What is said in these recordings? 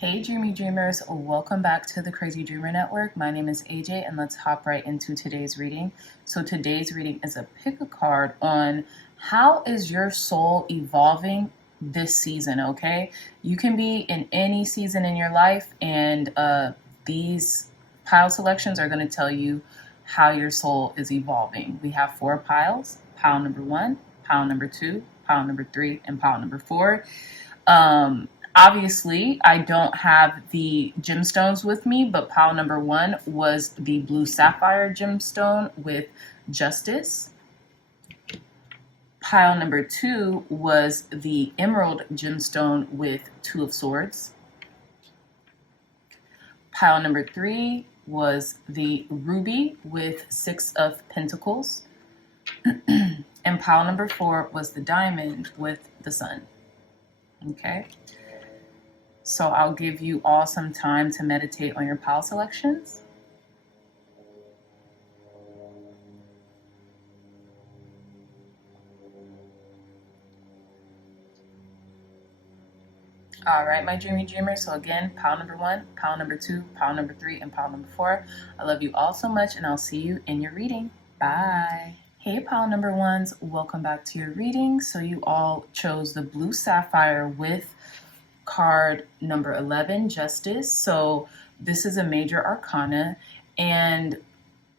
Hey Dreamy Dreamers, welcome back to the Crazy Dreamer Network. My name is AJ and let's hop right into today's reading. So today's reading is a pick a card on how is your soul evolving this season, okay? You can be in any season in your life and these pile selections are going to tell you how your soul is evolving. We have 4 piles, pile number 1, pile number 2, pile number 3, and pile number 4. Obviously, I don't have the gemstones with me, but pile number 1 was the blue sapphire gemstone with justice. Pile number 2 was the emerald gemstone with 2 of swords. Pile number 3 was the ruby with 6 of pentacles. And pile number 4 was the diamond with the sun. Okay. So I'll give you all some time to meditate on your pile selections. All right, my dreamy dreamers. So again, pile number 1, pile number 2, pile number 3, and pile number 4. I love you all so much, and I'll see you in your reading. Bye. Hey, pile number 1s. Welcome back to your reading. So you all chose the blue sapphire with card number 11, Justice. So this is a major arcana. And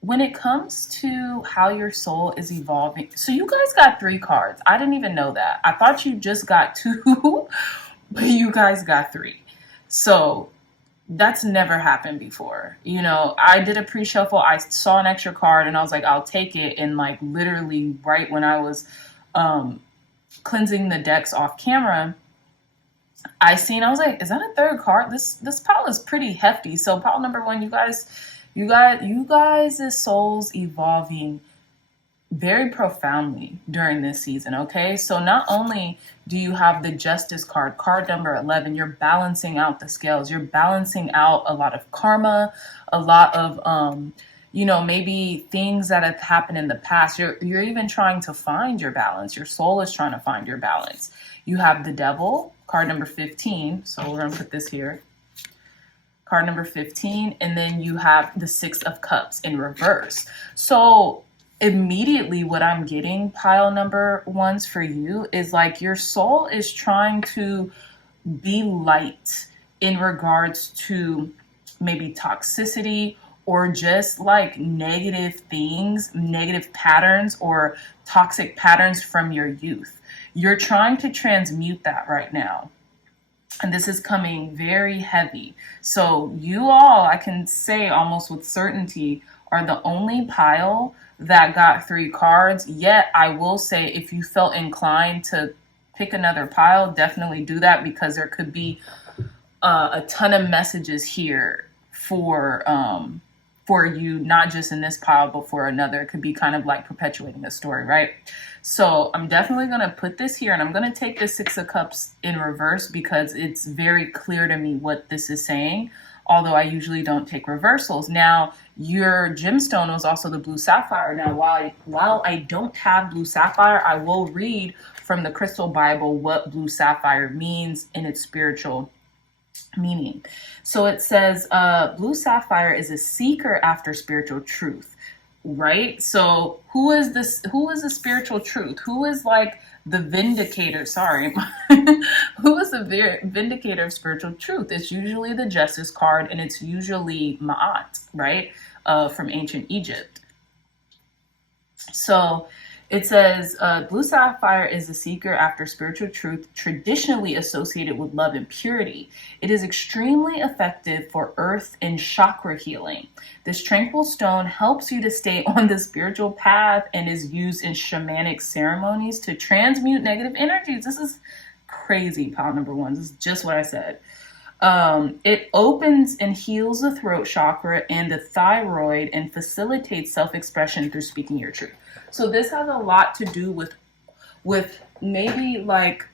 when it comes to how your soul is evolving, so you guys got 3 cards. I didn't even know that. I thought you just got 2, but you guys got 3. So that's never happened before. You know, I did a pre-shuffle. I saw an extra card and I was like, I'll take it. And like literally right when I was cleansing the decks off camera, I was like, is that a 3rd card? This pile is pretty hefty. So pile number 1, you guys' souls evolving very profoundly during this season, okay? So not only do you have the Justice card, card number 11, you're balancing out the scales. You're balancing out a lot of karma, a lot of, maybe things that have happened in the past. You're even trying to find your balance. Your soul is trying to find your balance. You have the Devil, card number 15. So we're going to put this here. Card number 15. And then you have the 6 of Cups in reverse. So immediately what I'm getting, pile number 1s for you, is like your soul is trying to be light in regards to maybe toxicity or just like negative things, negative patterns or toxic patterns from your youth. You're trying to transmute that right now. And this is coming very heavy. So you all, I can say almost with certainty, are the only pile that got 3 cards. Yet I will say if you felt inclined to pick another pile, definitely do that because there could be a ton of messages here for you, not just in this pile, but for another. It could be kind of like perpetuating a story, right? So I'm definitely going to put this here and I'm going to take the 6 of Cups in reverse because it's very clear to me what this is saying, although I usually don't take reversals. Now, your gemstone was also the blue sapphire. Now, while I don't have blue sapphire, I will read from the Crystal Bible what blue sapphire means in its spiritual meaning. So it says blue sapphire is a seeker after spiritual truth, right? So who is the spiritual truth? Who is like the vindicator? Sorry. Who is the vindicator of spiritual truth? It's usually the Justice card and it's usually Ma'at, right? From ancient Egypt. So it says, blue sapphire is a seeker after spiritual truth traditionally associated with love and purity. It is extremely effective for earth and chakra healing. This tranquil stone helps you to stay on the spiritual path and is used in shamanic ceremonies to transmute negative energies. This is crazy, pile number 1. This is just what I said. It opens and heals the throat chakra and the thyroid and facilitates self-expression through speaking your truth. So this has a lot to do with maybe like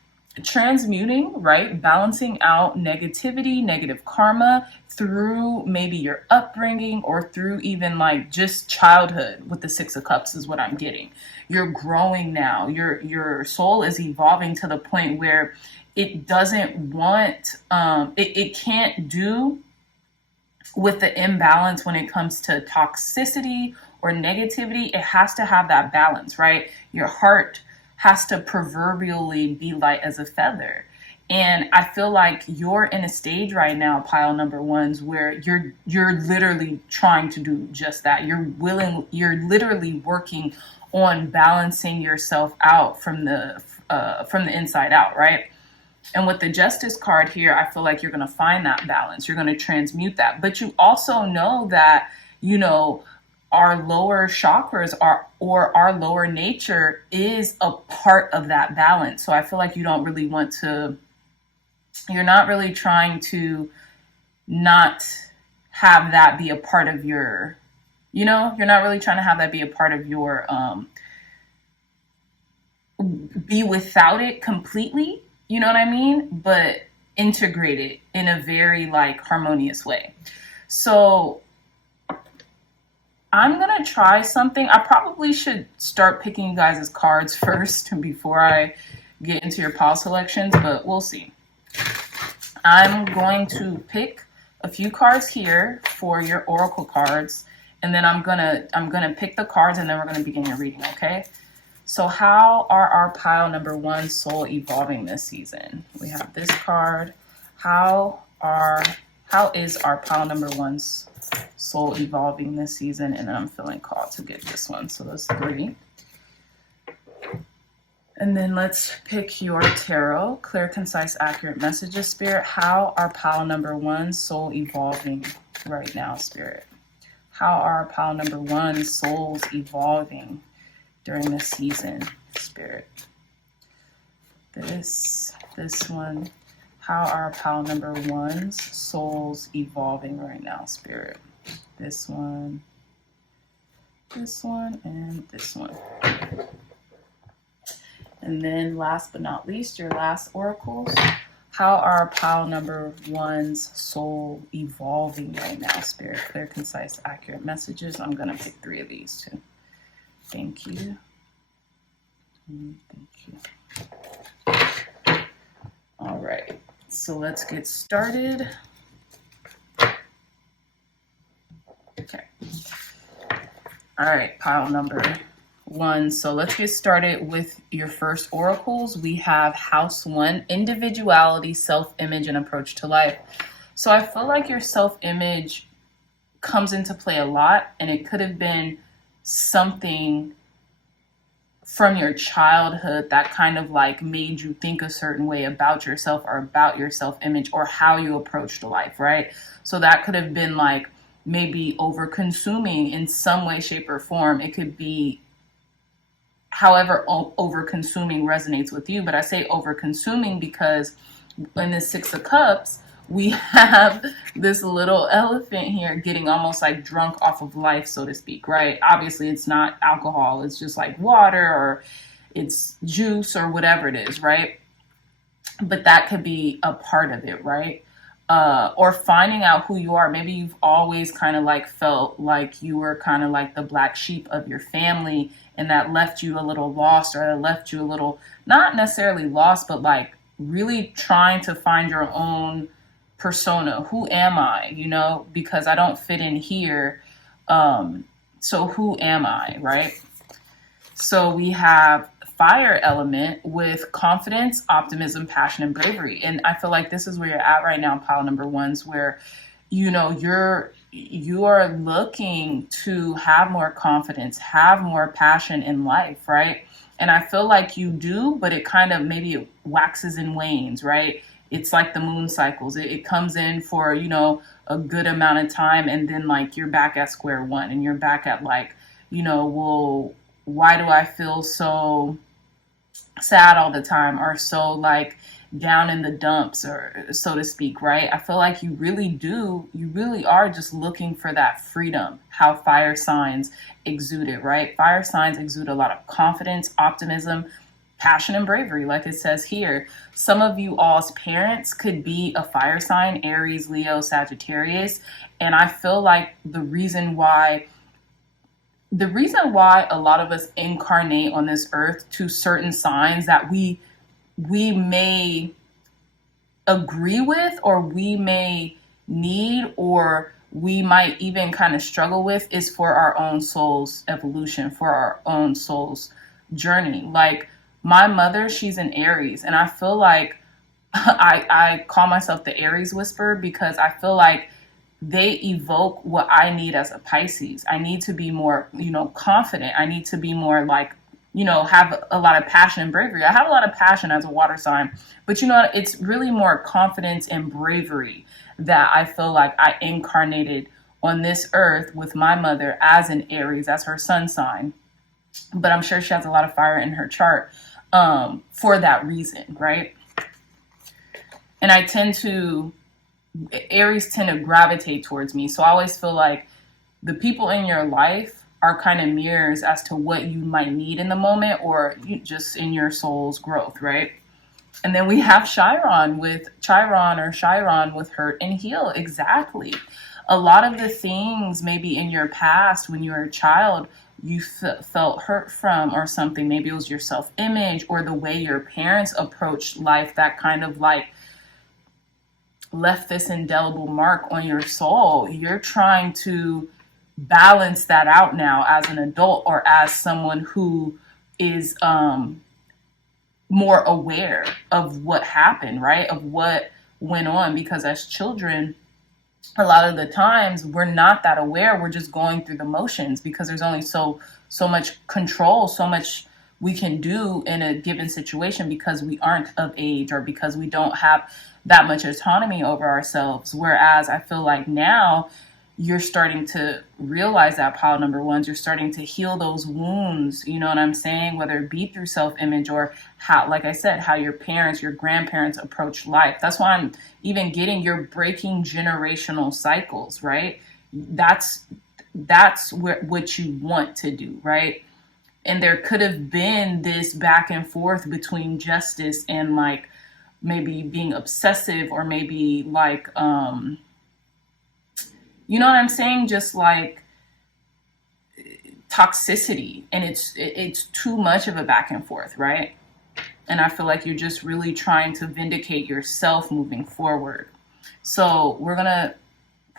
transmuting, right? Balancing out negativity, negative karma through maybe your upbringing or through even like just childhood with the 6 of Cups is what I'm getting. You're growing now. Your soul is evolving to the point where it doesn't want, it can't do with the imbalance when it comes to toxicity or negativity. It has to have that balance, right? Your heart has to proverbially be light as a feather. And I feel like you're in a stage right now, pile number ones, where you're literally trying to do just that. You're literally working on balancing yourself out from the inside out, right? And with the Justice card here, I feel like you're going to find that balance. You're going to transmute that. But you also know that, our lower chakras or our lower nature is a part of that balance. So I feel like you're not really trying to not have that be a part of your, you're not really trying to have that be a part of your, be without it completely. You know what I mean? But integrate it in a very harmonious way. So I'm going to try something. I probably should start picking you guys' cards first before I get into your pile selections, but we'll see. I'm going to pick a few cards here for your oracle cards, and then I'm gonna pick the cards, and then we're going to begin your reading, okay? So how are our pile number one soul evolving this season? We have this card. How is our pile number one's soul evolving this season? And then I'm feeling called to get this one. So that's 3. And then let's pick your tarot. Clear, concise, accurate messages, Spirit. How are pile number one soul evolving right now, Spirit? How are pile number one souls evolving during this season, Spirit? This one. How are pile number one's souls evolving right now, Spirit? This one, and this one. And then last but not least, your last oracles. How are pile number one's soul evolving right now, Spirit? Clear, concise, accurate messages. I'm going to pick 3 of these too. Thank you. Thank you. All right. So let's get started. Okay. All right, pile number one. So let's get started with your first oracles. We have house 1, individuality, self-image, and approach to life. So I feel like your self-image comes into play a lot, and it could have been something from your childhood that kind of made you think a certain way about yourself or about your self-image or how you approached life, right? So that could have been maybe over consuming in some way, shape, or form. It could be however over consuming resonates with you. But I say over consuming because in the 6 of Cups, we have this little elephant here getting almost drunk off of life, so to speak, right? Obviously, it's not alcohol. It's just water or it's juice or whatever it is, right? But that could be a part of it, right? Or finding out who you are. Maybe you've always kind of felt like you were kind of the black sheep of your family, and that left you a little lost, or that left you a little, not necessarily lost, but really trying to find your own persona. Who am I? Because I don't fit in here. So who am I, right? So we have fire element with confidence, optimism, passion, and bravery. And I feel like this is where you're at right now, pile number ones, where, you are looking to have more confidence, have more passion in life, right? And I feel like you do, but it kind of maybe it waxes and wanes, right? It's like the moon cycles. It comes in for, a good amount of time, and then you're back at square one, and you're back at well, why do I feel so sad all the time, or so down in the dumps, or so to speak, right? I feel like you really are just looking for that freedom, how fire signs exude it, right? Fire signs exude a lot of confidence, optimism, passion, and bravery, like it says here. Some of you all's parents could be a fire sign, Aries, Leo, Sagittarius. And I feel like the reason why a lot of us incarnate on this earth to certain signs that we may agree with, or we may need, or we might even kind of struggle with, is for our own soul's evolution, for our own soul's journey. Like my mother, she's an Aries, and I feel like I call myself the Aries whisperer because I feel like they evoke what I need as a Pisces. I need to be more, confident. I need to be more like, have a lot of passion and bravery. I have a lot of passion as a water sign, but it's really more confidence and bravery that I feel like I incarnated on this earth with my mother as an Aries, as her sun sign. But I'm sure she has a lot of fire in her chart for that reason, right? And Aries tend to gravitate towards me. So I always feel like the people in your life are kind of mirrors as to what you might need in the moment, or just in your soul's growth, right? And then we have Chiron with hurt and heal. Exactly. A lot of the things maybe in your past when you were a child, you felt hurt from, or something. Maybe it was your self-image or the way your parents approached life that kind of like left this indelible mark on your soul. You're trying to balance that out now as an adult, or as someone who is more aware of what happened, right? Of what went on. Because as children, a lot of the times we're not that aware. We're just going through the motions because there's only so much control, so much we can do in a given situation because we aren't of age, or because we don't have that much autonomy over ourselves. Whereas I feel like now you're starting to realize that, pile number ones, you're starting to heal those wounds, you know what I'm saying? Whether it be through self-image, or how, like I said, how your parents, your grandparents approach life. That's why I'm even getting, you're breaking generational cycles, right? That's what you want to do, right? And there could have been this back and forth between justice and like maybe being obsessive, or maybe like, you know what I'm saying? Just like toxicity. And it's too much of a back and forth, right? And I feel like you're just really trying to vindicate yourself moving forward. So we're going to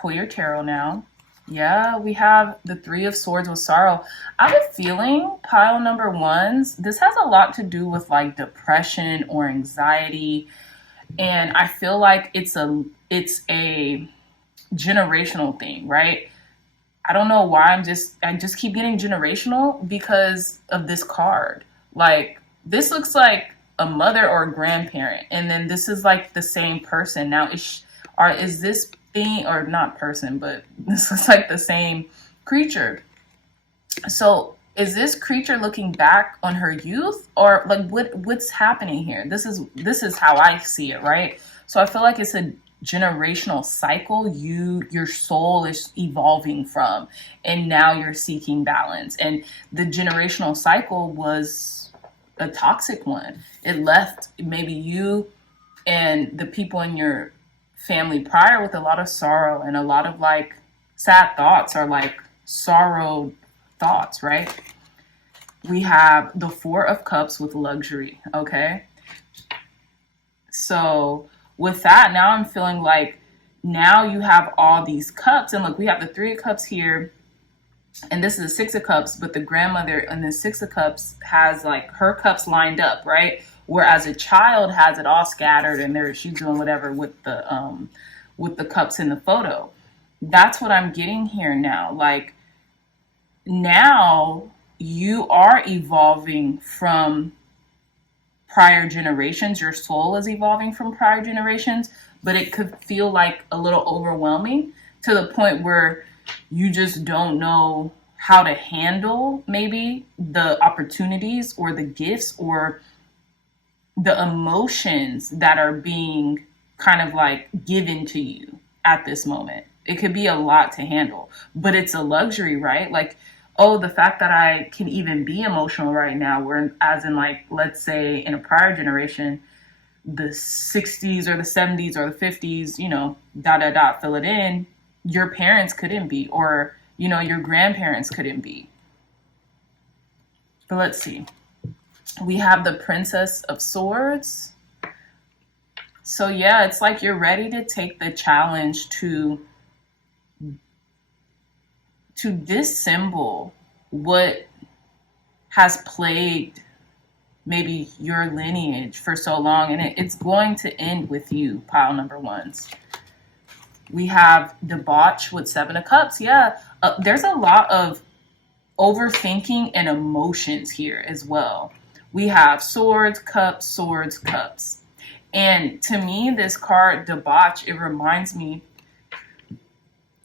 pull your tarot now. Yeah, we have the Three of Swords with sorrow. I have a feeling, pile number ones, this has a lot to do with like depression or anxiety. And I feel like it's a generational thing, right? I don't know why I just keep getting generational because of this card. Like this looks like a mother or a grandparent, and then this is like the same person. Now is this being, or not person, but this looks like the same creature. So is this creature looking back on her youth, or like what's happening here? This is how I see it, right? So I feel like it's a generational cycle your soul is evolving from, and now you're seeking balance. And the generational cycle was a toxic one. It left maybe you and the people in your family prior with a lot of sorrow and a lot of like sad thoughts, or like sorrow thoughts, right? We have the Four of Cups with luxury. Okay, so with that, now I'm feeling like now you have all these cups. And look, we have the Three of Cups here, and this is the Six of Cups, but the grandmother in the Six of Cups has like her cups lined up, right? Whereas a child has it all scattered, and she's doing whatever with the cups in the photo. That's what I'm getting here now. Like now you are evolving from prior generations. Your soul is evolving from prior generations, but it could feel like a little overwhelming to the point where you just don't know how to handle maybe the opportunities or the gifts or the emotions that are being kind of like given to you at this moment. It could be a lot to handle, but it's a luxury, right? Like, oh, the fact that I can even be emotional right now, where as in like, let's say in a prior generation, the 60s or the 70s or the 50s, fill it in, your parents couldn't be, or, your grandparents couldn't be. But let's see. We have the Princess of Swords. So yeah, it's like you're ready to take the challenge to dissemble what has plagued maybe your lineage for so long, and it's going to end with you, pile number ones. We have debauch with 7 of cups. Yeah, there's a lot of overthinking and emotions here as well. We have swords, cups, swords, cups. And to me, this card, debauch, it reminds me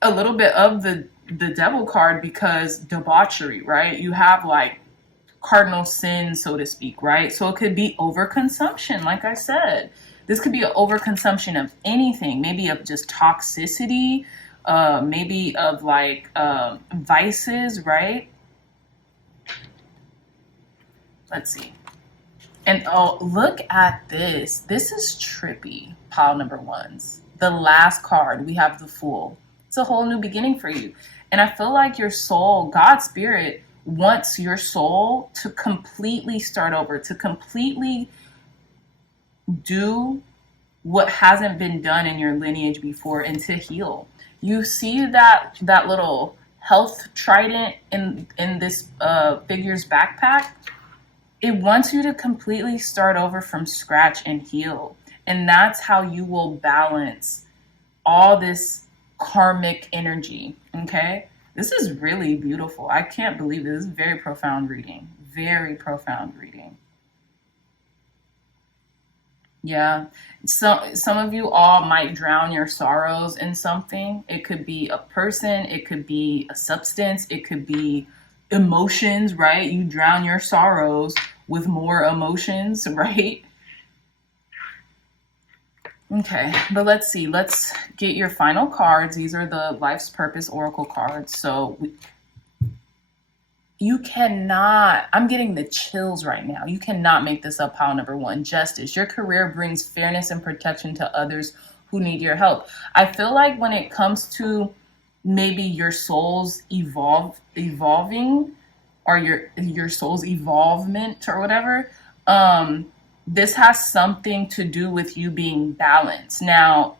a little bit of the devil card, because debauchery, right? You have like cardinal sin, so to speak, right? So it could be overconsumption, like I said. This could be an overconsumption of anything, maybe of just toxicity, maybe of like vices, right? Let's see. And oh, look at this. This is trippy, pile number ones. The last card, we have the Fool. It's a whole new beginning for you. And I feel like your soul, God's spirit, wants your soul to completely start over, to completely do what hasn't been done in your lineage before, and to heal. You see that little health trident in this figure's backpack? It wants you to completely start over from scratch and heal. And that's how you will balance all this karmic energy, okay? This is really beautiful. I can't believe it. This is very profound reading. Very profound reading. Yeah. So some of you all might drown your sorrows in something. It could be a person, it could be a substance, it could be emotions, right? You drown your sorrows with more emotions, right? Okay, but let's see. Let's get your final cards. These are the Life's Purpose Oracle cards. So you cannot, I'm getting the chills right now. You cannot make this up, pile number one. Justice. Your career brings fairness and protection to others who need your help. I feel like when it comes to maybe your soul's evolving, or your soul's evolvement or whatever, this has something to do with you being balanced. Now,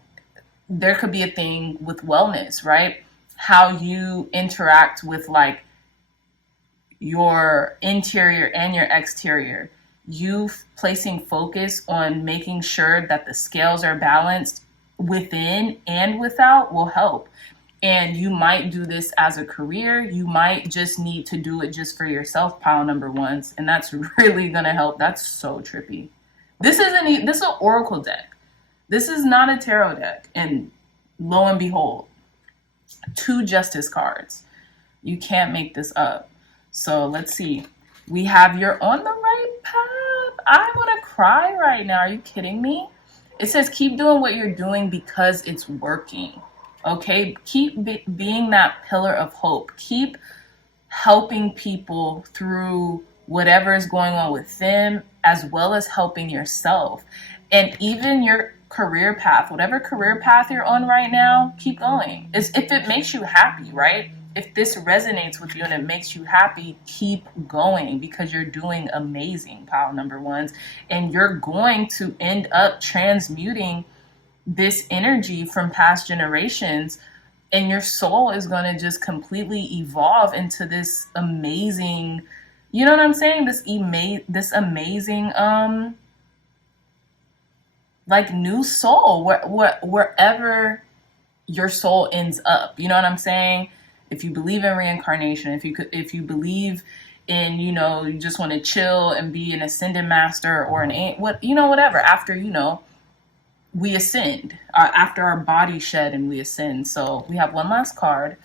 there could be a thing with wellness, right? How you interact with like your interior and your exterior. You placing focus on making sure that the scales are balanced within and without will help. And you might do this as a career. You might just need to do it just for yourself, pile number ones. And that's really going to help. That's so trippy. This is an oracle deck. This is not a tarot deck. And lo and behold, 2 justice cards. You can't make this up. So let's see. We have you're on the right path. I want to cry right now. Are you kidding me? It says keep doing what you're doing because it's working. Okay, keep being that pillar of hope. Keep helping people through whatever is going on with them, as well as helping yourself. And even your career path, whatever career path you're on right now, keep going. If it makes you happy, right? If this resonates with you and it makes you happy, keep going, because you're doing amazing, pile number ones. And you're going to end up transmuting this energy from past generations, and your soul is going to just completely evolve into this amazing, you know what I'm saying? This amazing, like new soul, wherever your soul ends up. You know what I'm saying? If you believe in reincarnation, if you believe in, you just want to chill and be an ascended master or whatever, after, we ascend, after our body shed and we ascend. So we have one last card,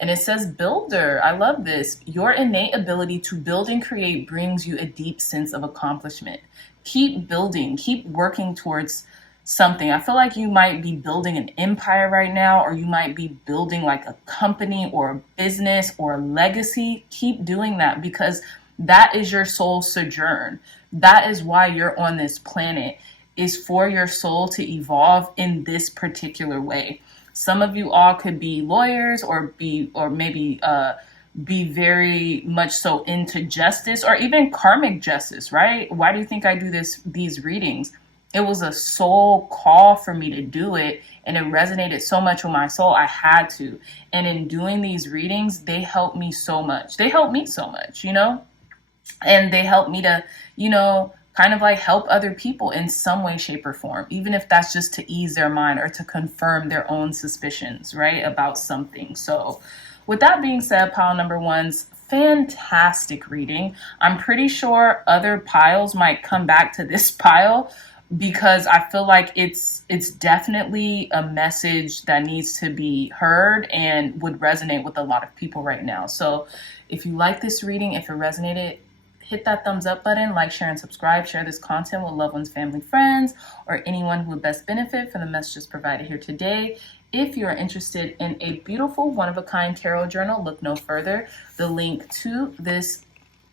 and it says builder. I love this. Your innate ability to build and create brings you a deep sense of accomplishment. Keep building, keep working towards something. I feel like you might be building an empire right now, or you might be building like a company or a business or a legacy. Keep doing that, because that is your soul's sojourn. That is why you're on this planet, is for your soul to evolve in this particular way. Some of you all could be lawyers, or maybe be very much so into justice, or even karmic justice, right? Why do you think I do these readings? It was a soul call for me to do it, and it resonated so much with my soul. I had to. And in doing these readings, they helped me so much. They helped me so much, you know? And they helped me to, you know, kind of like help other people in some way, shape, or form, even if that's just to ease their mind or to confirm their own suspicions, right, about something. So with that being said, pile number one's fantastic reading. I'm pretty sure other piles might come back to this pile because I feel like it's definitely a message that needs to be heard and would resonate with a lot of people right now. So if you like this reading, if it resonated, hit that thumbs up button, like, share, and subscribe. Share this content with loved ones, family, friends, or anyone who would best benefit from the messages provided here today. If you are interested in a beautiful one-of-a-kind tarot journal, look no further. The link to this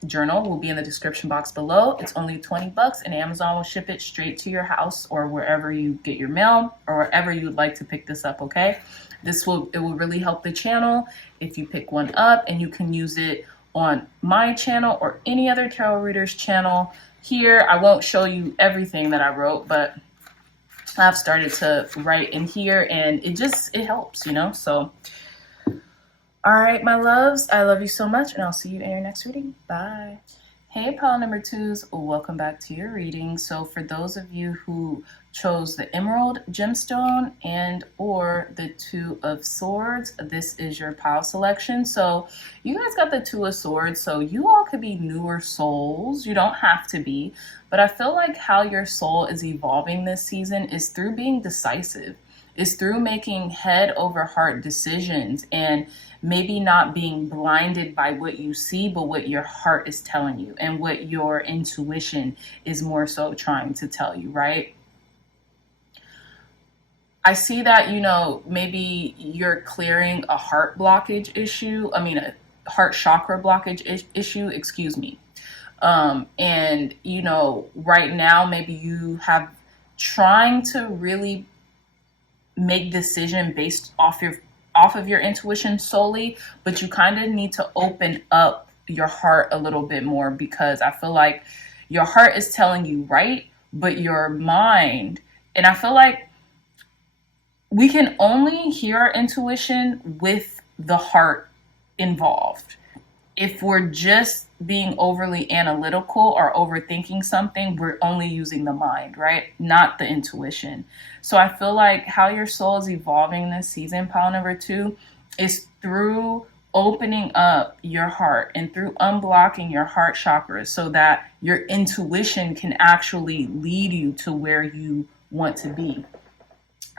journal will be in the description box below. It's only $20 and Amazon will ship it straight to your house or wherever you get your mail or wherever you would like to pick this up, okay? It will really help the channel if you pick one up, and you can use it on my channel or any other tarot reader's channel. Here, I won't show you everything that I wrote, but I've started to write in here, and it helps, you know? So, all right, my loves, I love you so much, and I'll see you in your next reading. Bye. Hey, pile number twos, welcome back to your reading. So for those of you who chose the Emerald gemstone and or the Two of Swords, this is your pile selection. So you guys got the Two of Swords, so you all could be newer souls. You don't have to be, but I feel like how your soul is evolving this season is through being decisive. It's through making head over heart decisions and maybe not being blinded by what you see, but what your heart is telling you and what your intuition is more so trying to tell you, right? I see that, you know, maybe you're clearing a heart blockage issue. A heart chakra blockage issue, excuse me. And, you know, right now, maybe you have trying to really make decision based off of your intuition solely, but you kind of need to open up your heart a little bit more, because I feel like your heart is telling you right, but your mind, and I feel like we can only hear our intuition with the heart involved. If we're just being overly analytical or overthinking something, we're only using the mind, right? Not the intuition. So I feel like how your soul is evolving this season, pile number two, is through opening up your heart and through unblocking your heart chakras so that your intuition can actually lead you to where you want to be.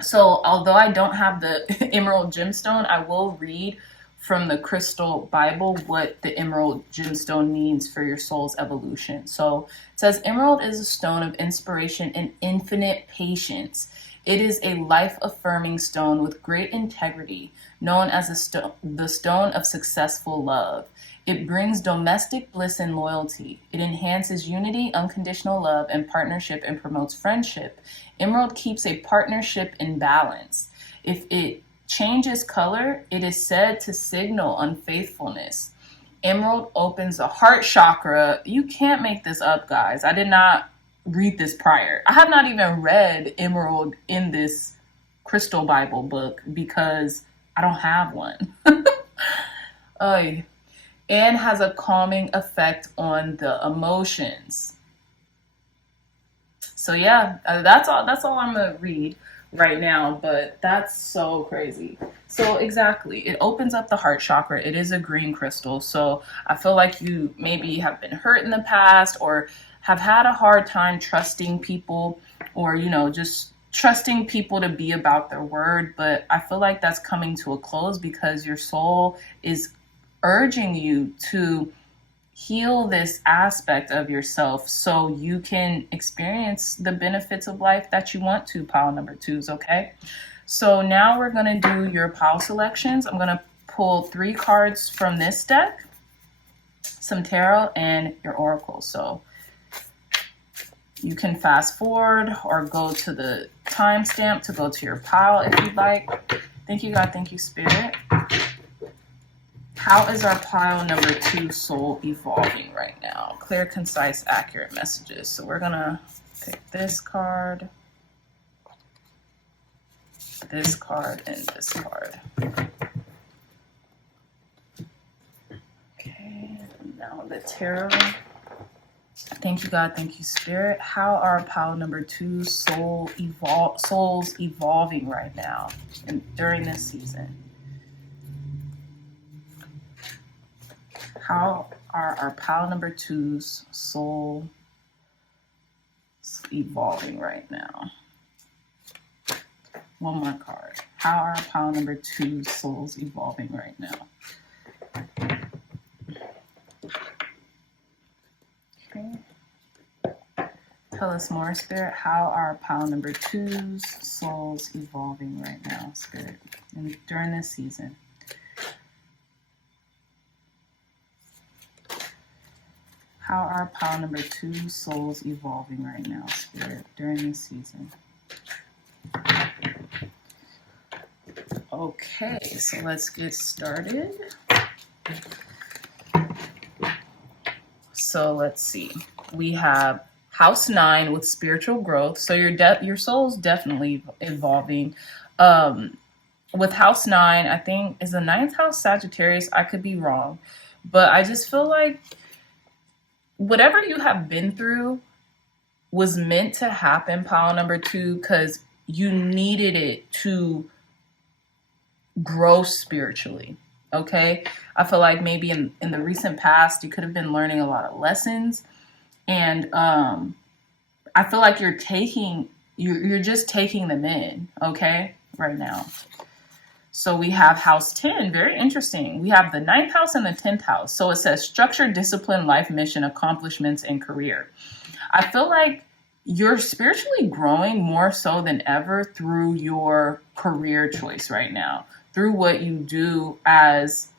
So although I don't have the Emerald gemstone, I will read from the Crystal Bible what the Emerald gemstone means for your soul's evolution. So it says, Emerald is a stone of inspiration and infinite patience. It is a life-affirming stone with great integrity, known as the stone of successful love. It brings domestic bliss and loyalty. It enhances unity, unconditional love, and partnership, and promotes friendship. Emerald keeps a partnership in balance. If it changes color, it is said to signal unfaithfulness. Emerald opens the heart chakra. You can't make this up, guys. I did not read this prior. I have not even read Emerald in this Crystal Bible book because I don't have one. And has a calming effect on the emotions. So yeah, that's all I'm gonna read right now, but that's so crazy. So exactly, it opens up the heart chakra. It is a green crystal, so I feel like you maybe have been hurt in the past or have had a hard time trusting people, or, you know, just trusting people to be about their word. But I feel like that's coming to a close because your soul is urging you to heal this aspect of yourself so you can experience the benefits of life that you want to, pile number twos, okay? So now we're going to do your pile selections. I'm going to pull 3 cards from this deck, some tarot, and your oracle. So you can fast forward or go to the timestamp to go to your pile if you'd like. Thank you, God. Thank you, Spirit. How is our pile number 2 soul evolving right now? Clear, concise, accurate messages. So we're going to pick this card, and this card. Okay, now the tarot. Thank you, God. Thank you, Spirit. How are pile number 2 souls evolving right now and during this season? How are our pile number 2's soul evolving right now? One more card. How are pile number 2's souls evolving right now? Okay. Tell us more, Spirit. How are pile number 2's souls evolving right now, Spirit, and during this season? How are pile number 2's souls evolving right now, Spirit, during this season? Okay, so let's get started. So let's see. We have House 9 with spiritual growth. So your soul's definitely evolving. With House 9, I think is the 9th house Sagittarius. I could be wrong, but I just feel like whatever you have been through was meant to happen, pile number 2, because you needed it to grow spiritually. Okay, I feel like maybe in the recent past you could have been learning a lot of lessons. And I feel like you're just taking them in, okay, right now. So we have house 10, very interesting. We have the 9th house and the 10th house. So it says structure, discipline, life mission, accomplishments, and career. I feel like you're spiritually growing more so than ever through your career choice right now, through what you do as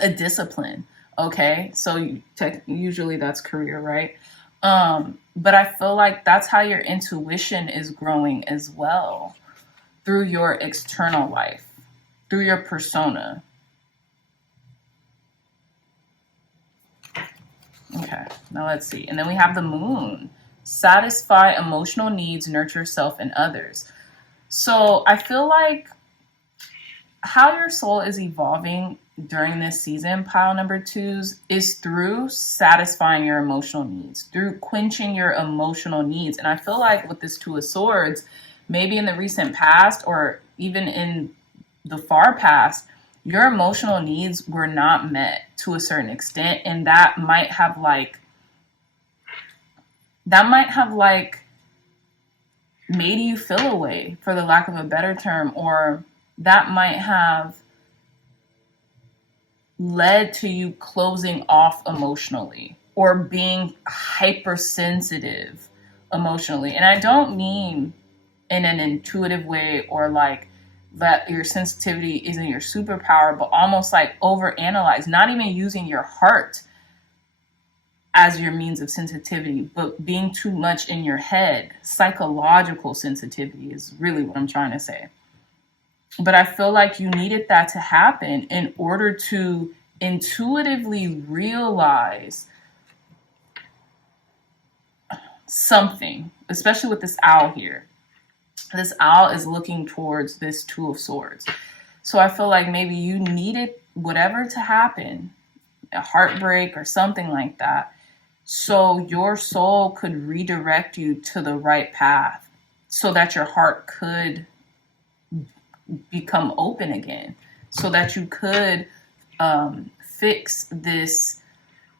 a discipline. Okay, so usually that's career, right? But I feel like that's how your intuition is growing as well, through your external life, through your persona. Okay, now let's see. And then we have the moon. Satisfy emotional needs, nurture self and others. So I feel like how your soul is evolving during this season, pile number 2's, is through satisfying your emotional needs, through quenching your emotional needs. And I feel like with this 2 of Swords, maybe in the recent past or even in the far past, your emotional needs were not met to a certain extent. And that might have made you feel away, for the lack of a better term, or that might have led to you closing off emotionally or being hypersensitive emotionally. And I don't mean in an intuitive way or like that your sensitivity isn't your superpower, but almost like overanalyze, not even using your heart as your means of sensitivity, but being too much in your head. Psychological sensitivity is really what I'm trying to say. But I feel like you needed that to happen in order to intuitively realize something, especially with this owl here. This owl is looking towards this 2 of Swords. So I feel like maybe you needed whatever to happen, a heartbreak or something like that, so your soul could redirect you to the right path so that your heart could become open again, so that you could fix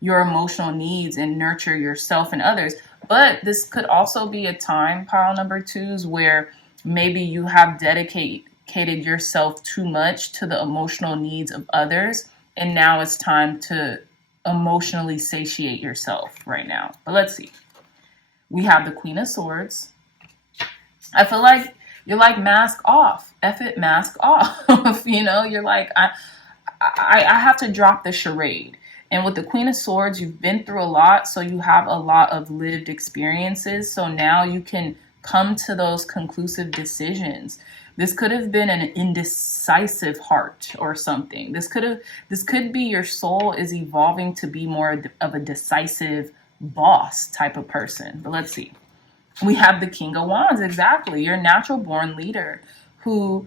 your emotional needs and nurture yourself and others. But this could also be a time, pile number 2's, where maybe you have dedicated yourself too much to the emotional needs of others, and now it's time to emotionally satiate yourself right now. But let's see. We have the Queen of Swords. I feel like you're like, mask off. F it, mask off. You're like, I have to drop the charade. And with the Queen of Swords, you've been through a lot, so you have a lot of lived experiences. So now you can come to those conclusive decisions. This could have been an indecisive heart or something. This could be your soul is evolving to be more of a decisive boss type of person. But let's see. We have the King of Wands, exactly. Your natural born leader who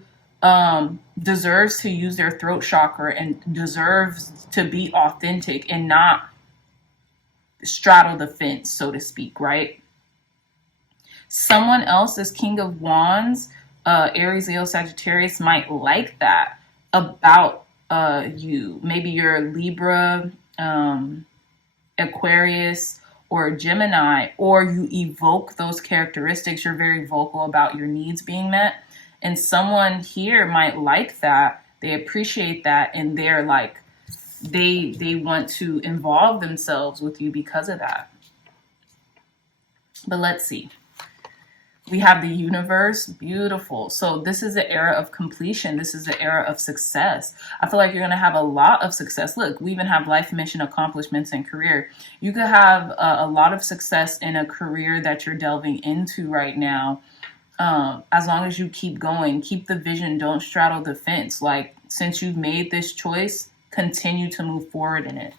deserves to use their throat chakra and deserves to be authentic and not straddle the fence, so to speak, right? Someone else is King of Wands, Aries, Leo, Sagittarius, might like that about you. Maybe you're Libra, Aquarius, or Gemini, or you evoke those characteristics. You're very vocal about your needs being met. And someone here might like that. They appreciate that. And they're like, they want to involve themselves with you because of that. But let's see. We have the universe, beautiful. So this is the era of completion. This is the era of success. I feel like you're going to have a lot of success. Look, we even have life, mission, accomplishments, and career. You could have a lot of success in a career that you're delving into right now. As long as you keep going, keep the vision, don't straddle the fence. Like, since you've made this choice, continue to move forward in it.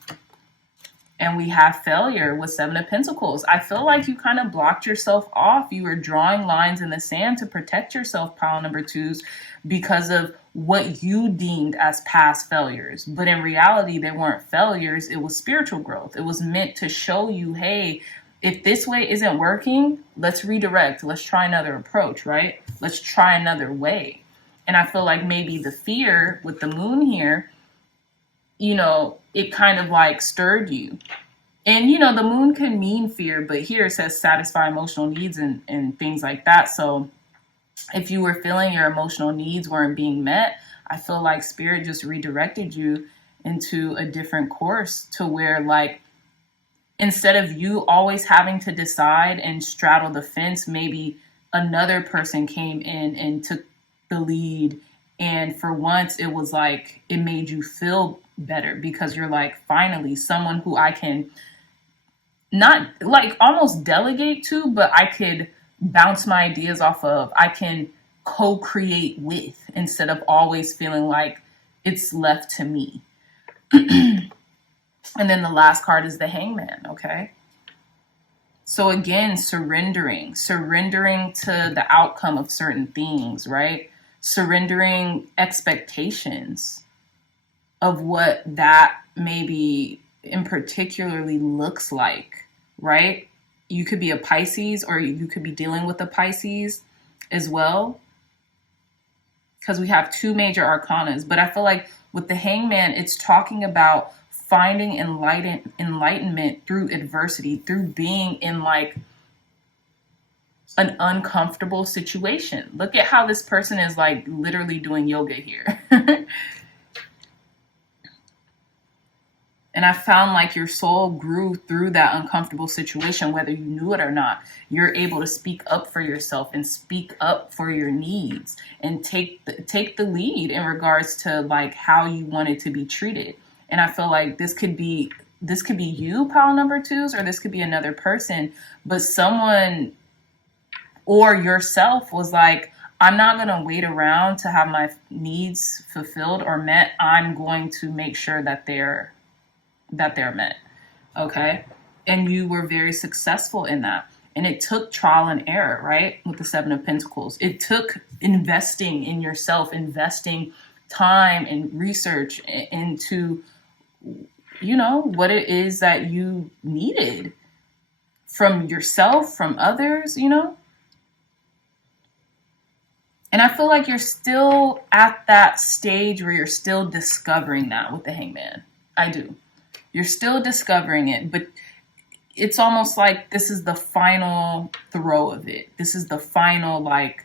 And we have failure with Seven of Pentacles. I feel like you kind of blocked yourself off. You were drawing lines in the sand to protect yourself, pile number twos, because of what you deemed as past failures. But in reality, they weren't failures. It was spiritual growth. It was meant to show you, hey, if this way isn't working, let's redirect. Let's try another approach, right? Let's try another way. And I feel like maybe the fear with the moon here, you know, it kind of like stirred you. And, you know, the moon can mean fear, but here it says satisfy emotional needs and things like that. So if you were feeling your emotional needs weren't being met, I feel like spirit just redirected you into a different course to where, like, instead of you always having to decide and straddle the fence, maybe another person came in and took the lead. And for once, it was like, it made you feel better because you're like, finally, someone who I can not like almost delegate to, but I could bounce my ideas off of, I can co-create with, instead of always feeling like it's left to me. And then the last card is the Hangman, okay? So again, surrendering to the outcome of certain things, right? Surrendering expectations of what that maybe in particularly looks like, right? You could be a Pisces, or you could be dealing with a Pisces as well, because we have two major arcanas. But I feel like with the Hangman, it's talking about finding enlightenment through adversity, through being in like an uncomfortable situation. Look at how this person is like literally doing yoga here. And I found like your soul grew through that uncomfortable situation, whether you knew it or not. You're able to speak up for yourself and speak up for your needs and take the lead in regards to like how you wanted to be treated. And I feel like this could be you, pile number twos, or this could be another person, but someone or yourself was like, I'm not going to wait around to have my needs fulfilled or met. I'm going to make sure that they're met. Okay. And you were very successful in that. And it took trial and error, right? With the Seven of Pentacles. It took investing in yourself, investing time and research into, you know, what it is that you needed from yourself, from others, you know? And I feel like you're still at that stage where you're still discovering that with the Hangman. I do. You're still discovering it, but it's almost like this is the final throw of it. This is the final, like,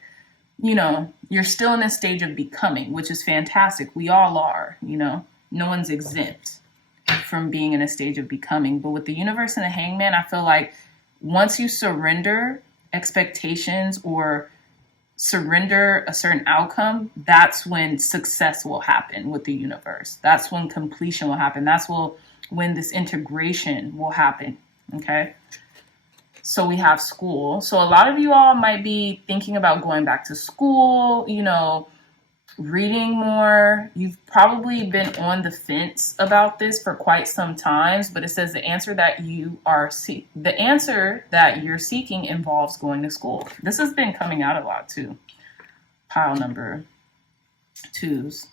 you know, you're still in this stage of becoming, which is fantastic. We all are, you know, no one's exempt from being in a stage of becoming. But with the universe and the Hangman, I feel like once you surrender expectations or surrender a certain outcome, that's when success will happen with the universe. That's when completion will happen. That's when this integration will happen. Okay. So we have school. So a lot of you all might be thinking about going back to school, you know, reading more. You've probably been on the fence about this for quite some times, but it says the answer that you're seeking involves going to school. This has been coming out a lot too. Pile number 2s.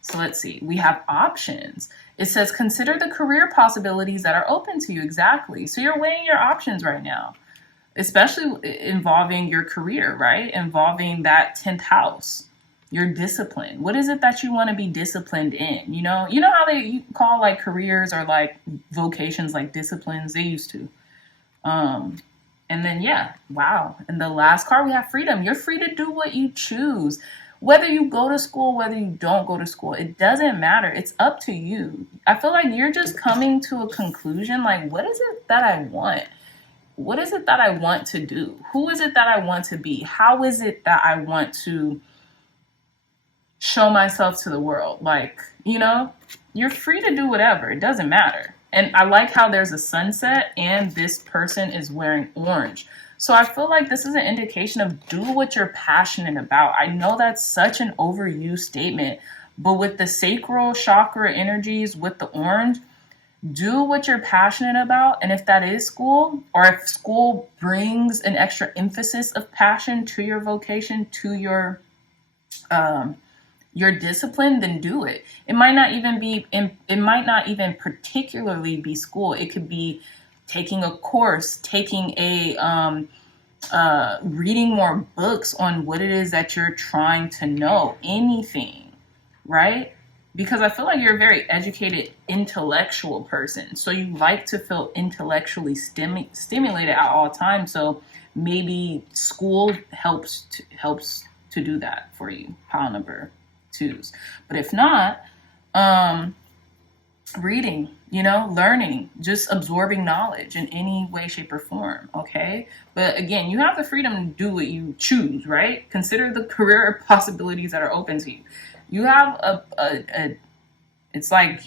So let's see. We have options. It says consider the career possibilities that are open to you. Exactly. So you're weighing your options right now, especially involving your career, right? Involving that 10th house. Your discipline. What is it that you want to be disciplined in? You know how they call like careers or like vocations like disciplines? They used to. And then, yeah, wow. And the last card, we have freedom. You're free to do what you choose. Whether you go to school, whether you don't go to school, it doesn't matter. It's up to you. I feel like you're just coming to a conclusion. Like, what is it that I want? What is it that I want to do? Who is it that I want to be? How is it that I want to show myself to the world? Like, you're free to do whatever. It doesn't matter. And I like how there's a sunset and this person is wearing orange. So I feel like this is an indication of do what you're passionate about. I know that's such an overused statement, but with the sacral chakra energies, with the orange, do what you're passionate about. And if that is school, or if school brings an extra emphasis of passion to your vocation, to your discipline, then do it. It might not even particularly be school. It could be taking a course, taking reading more books on what it is that you're trying to know, anything, right? Because I feel like you're a very educated, intellectual person. So you like to feel intellectually stimulated at all times. So maybe school helps to do that for you. Pile number 2s. But if not, reading, learning, just absorbing knowledge in any way, shape, or form. Okay. But again, you have the freedom to do what you choose, right? Consider the career possibilities that are open to you. You have it's like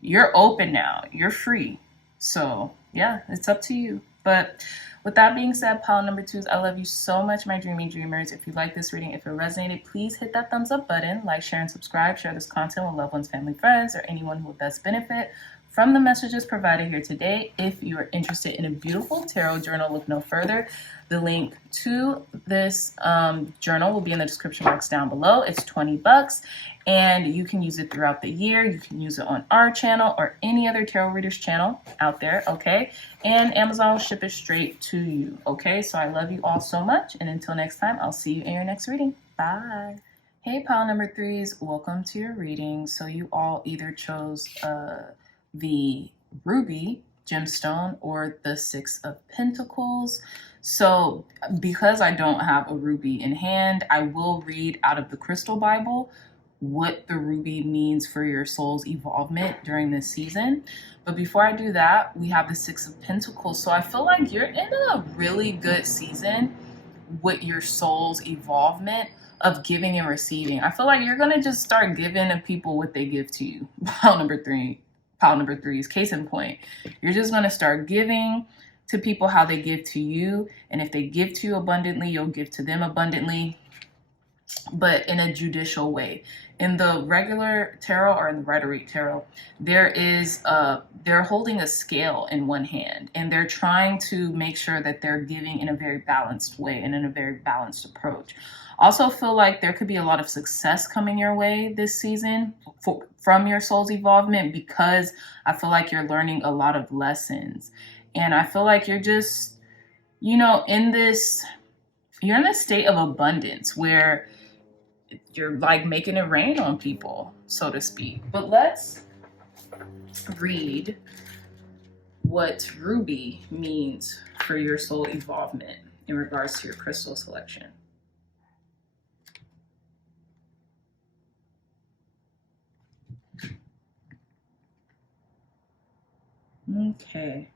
you're open now. You're free. So yeah, it's up to you. But with that being said, pile number 2s, I love you so much, my dreamy dreamers. If you like this reading, if it resonated, please hit that thumbs up button, like, share, and subscribe. Share this content with loved ones, family, friends, or anyone who would best benefit from the messages provided here today. If you are interested in a beautiful tarot journal, look no further. The link to this journal will be in the description box down below. It's $20. And you can use it throughout the year. You can use it on our channel or any other tarot reader's channel out there, okay? And Amazon will ship it straight to you, okay? So I love you all so much. And until next time, I'll see you in your next reading. Bye. Hey, pile number 3s, welcome to your reading. So you all either chose the ruby gemstone or the 6 of Pentacles. So because I don't have a ruby in hand, I will read out of the Crystal Bible what the ruby means for your soul's evolvement during this season. But before I do that, we have the 6 of Pentacles. So I feel like you're in a really good season with your soul's evolvement of giving and receiving. I feel like you're going to just start giving to people what they give to you. Pile number 3 is case in point. You're just going to start giving to people how they give to you. And if they give to you abundantly, you'll give to them abundantly, but in a judicial way. In the regular tarot or in the Rider-Waite tarot, they're holding a scale in one hand and they're trying to make sure that they're giving in a very balanced way and in a very balanced approach. Also feel like there could be a lot of success coming your way this season from your soul's evolvement, because I feel like you're learning a lot of lessons. And I feel like you're just, you're in this state of abundance where you're like making it rain on people, so to speak. But let's read what ruby means for your soul evolvement in regards to your crystal selection. Okay.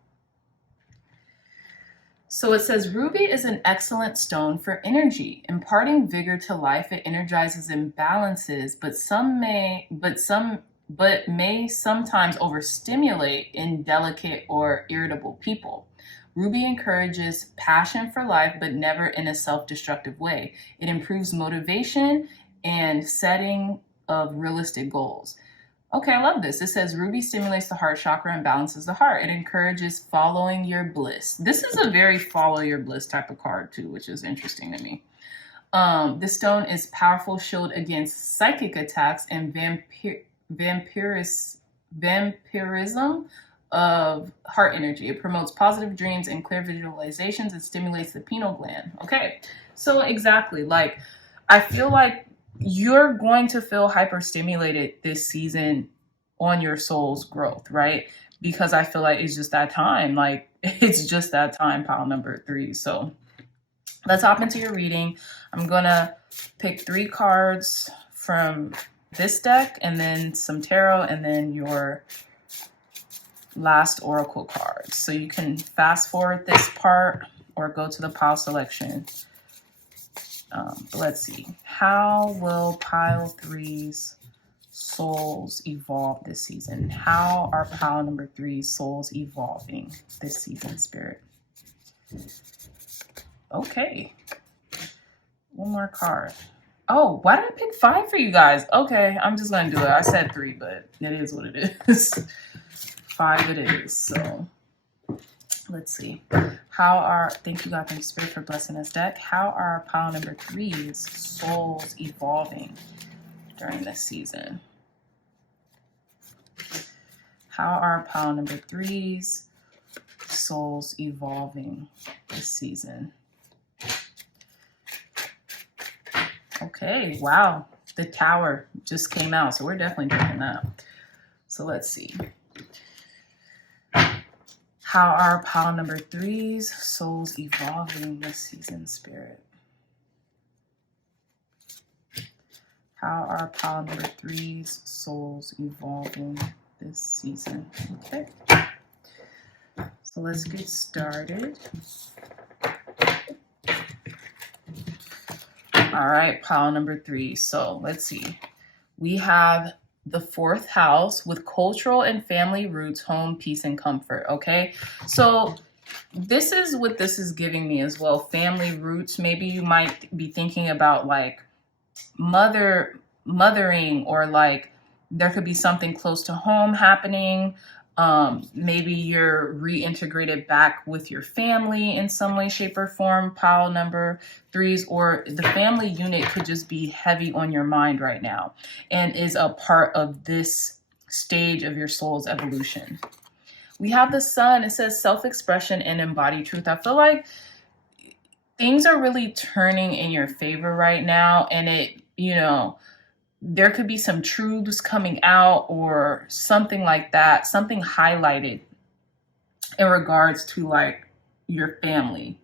So it says, ruby is an excellent stone for energy, imparting vigor to life. It energizes and balances, but may sometimes overstimulate in delicate or irritable people. Ruby encourages passion for life, but never in a self-destructive way. It improves motivation and setting of realistic goals. Okay, I love this. It says Ruby stimulates the heart chakra and balances the heart. It encourages following your bliss. This is a very follow your bliss type of card too, which is interesting to me. This stone is powerful shield against psychic attacks and vampirism of heart energy. It promotes positive dreams and clear visualizations. It stimulates the pineal gland. Okay, so exactly, like, I feel like you're going to feel hyperstimulated this season on your soul's growth, right? Because I feel like it's just that time. Like, it's just that time, pile number 3. So let's hop into your reading. I'm gonna pick 3 cards from this deck and then some tarot and then your last oracle cards. So you can fast forward this part or go to the pile selection. Let's see. How will pile 3's souls evolve this season? How are pile number 3's souls evolving this season, Spirit? Okay. One more card. Oh, why did I pick 5 for you guys? Okay, I'm just going to do it. I said 3, but it is what it is. 5 it is. So let's see. Thank you, God, thank you, Spirit, for blessing this deck. How are pile number 3's souls evolving during this season? How are pile number 3's souls evolving this season? Okay, wow. The Tower just came out, so we're definitely drinking that. So let's see. How are pile number 3's souls evolving this season, Spirit? How are pile number 3's souls evolving this season? Okay. So let's get started. All right, pile number 3. So let's see. We have the 4th house with cultural and family roots, home, peace, and comfort. Okay, so this is what this is giving me as well. Family roots. Maybe you might be thinking about like mothering, or like there could be something close to home happening. Maybe you're reintegrated back with your family in some way, shape, or form, pile number 3's, or the family unit could just be heavy on your mind right now and is a part of this stage of your soul's evolution. We have the Sun. It says self-expression and embodied truth. I feel like things are really turning in your favor right now, and there could be some truths coming out or something like that, something highlighted in regards to like your family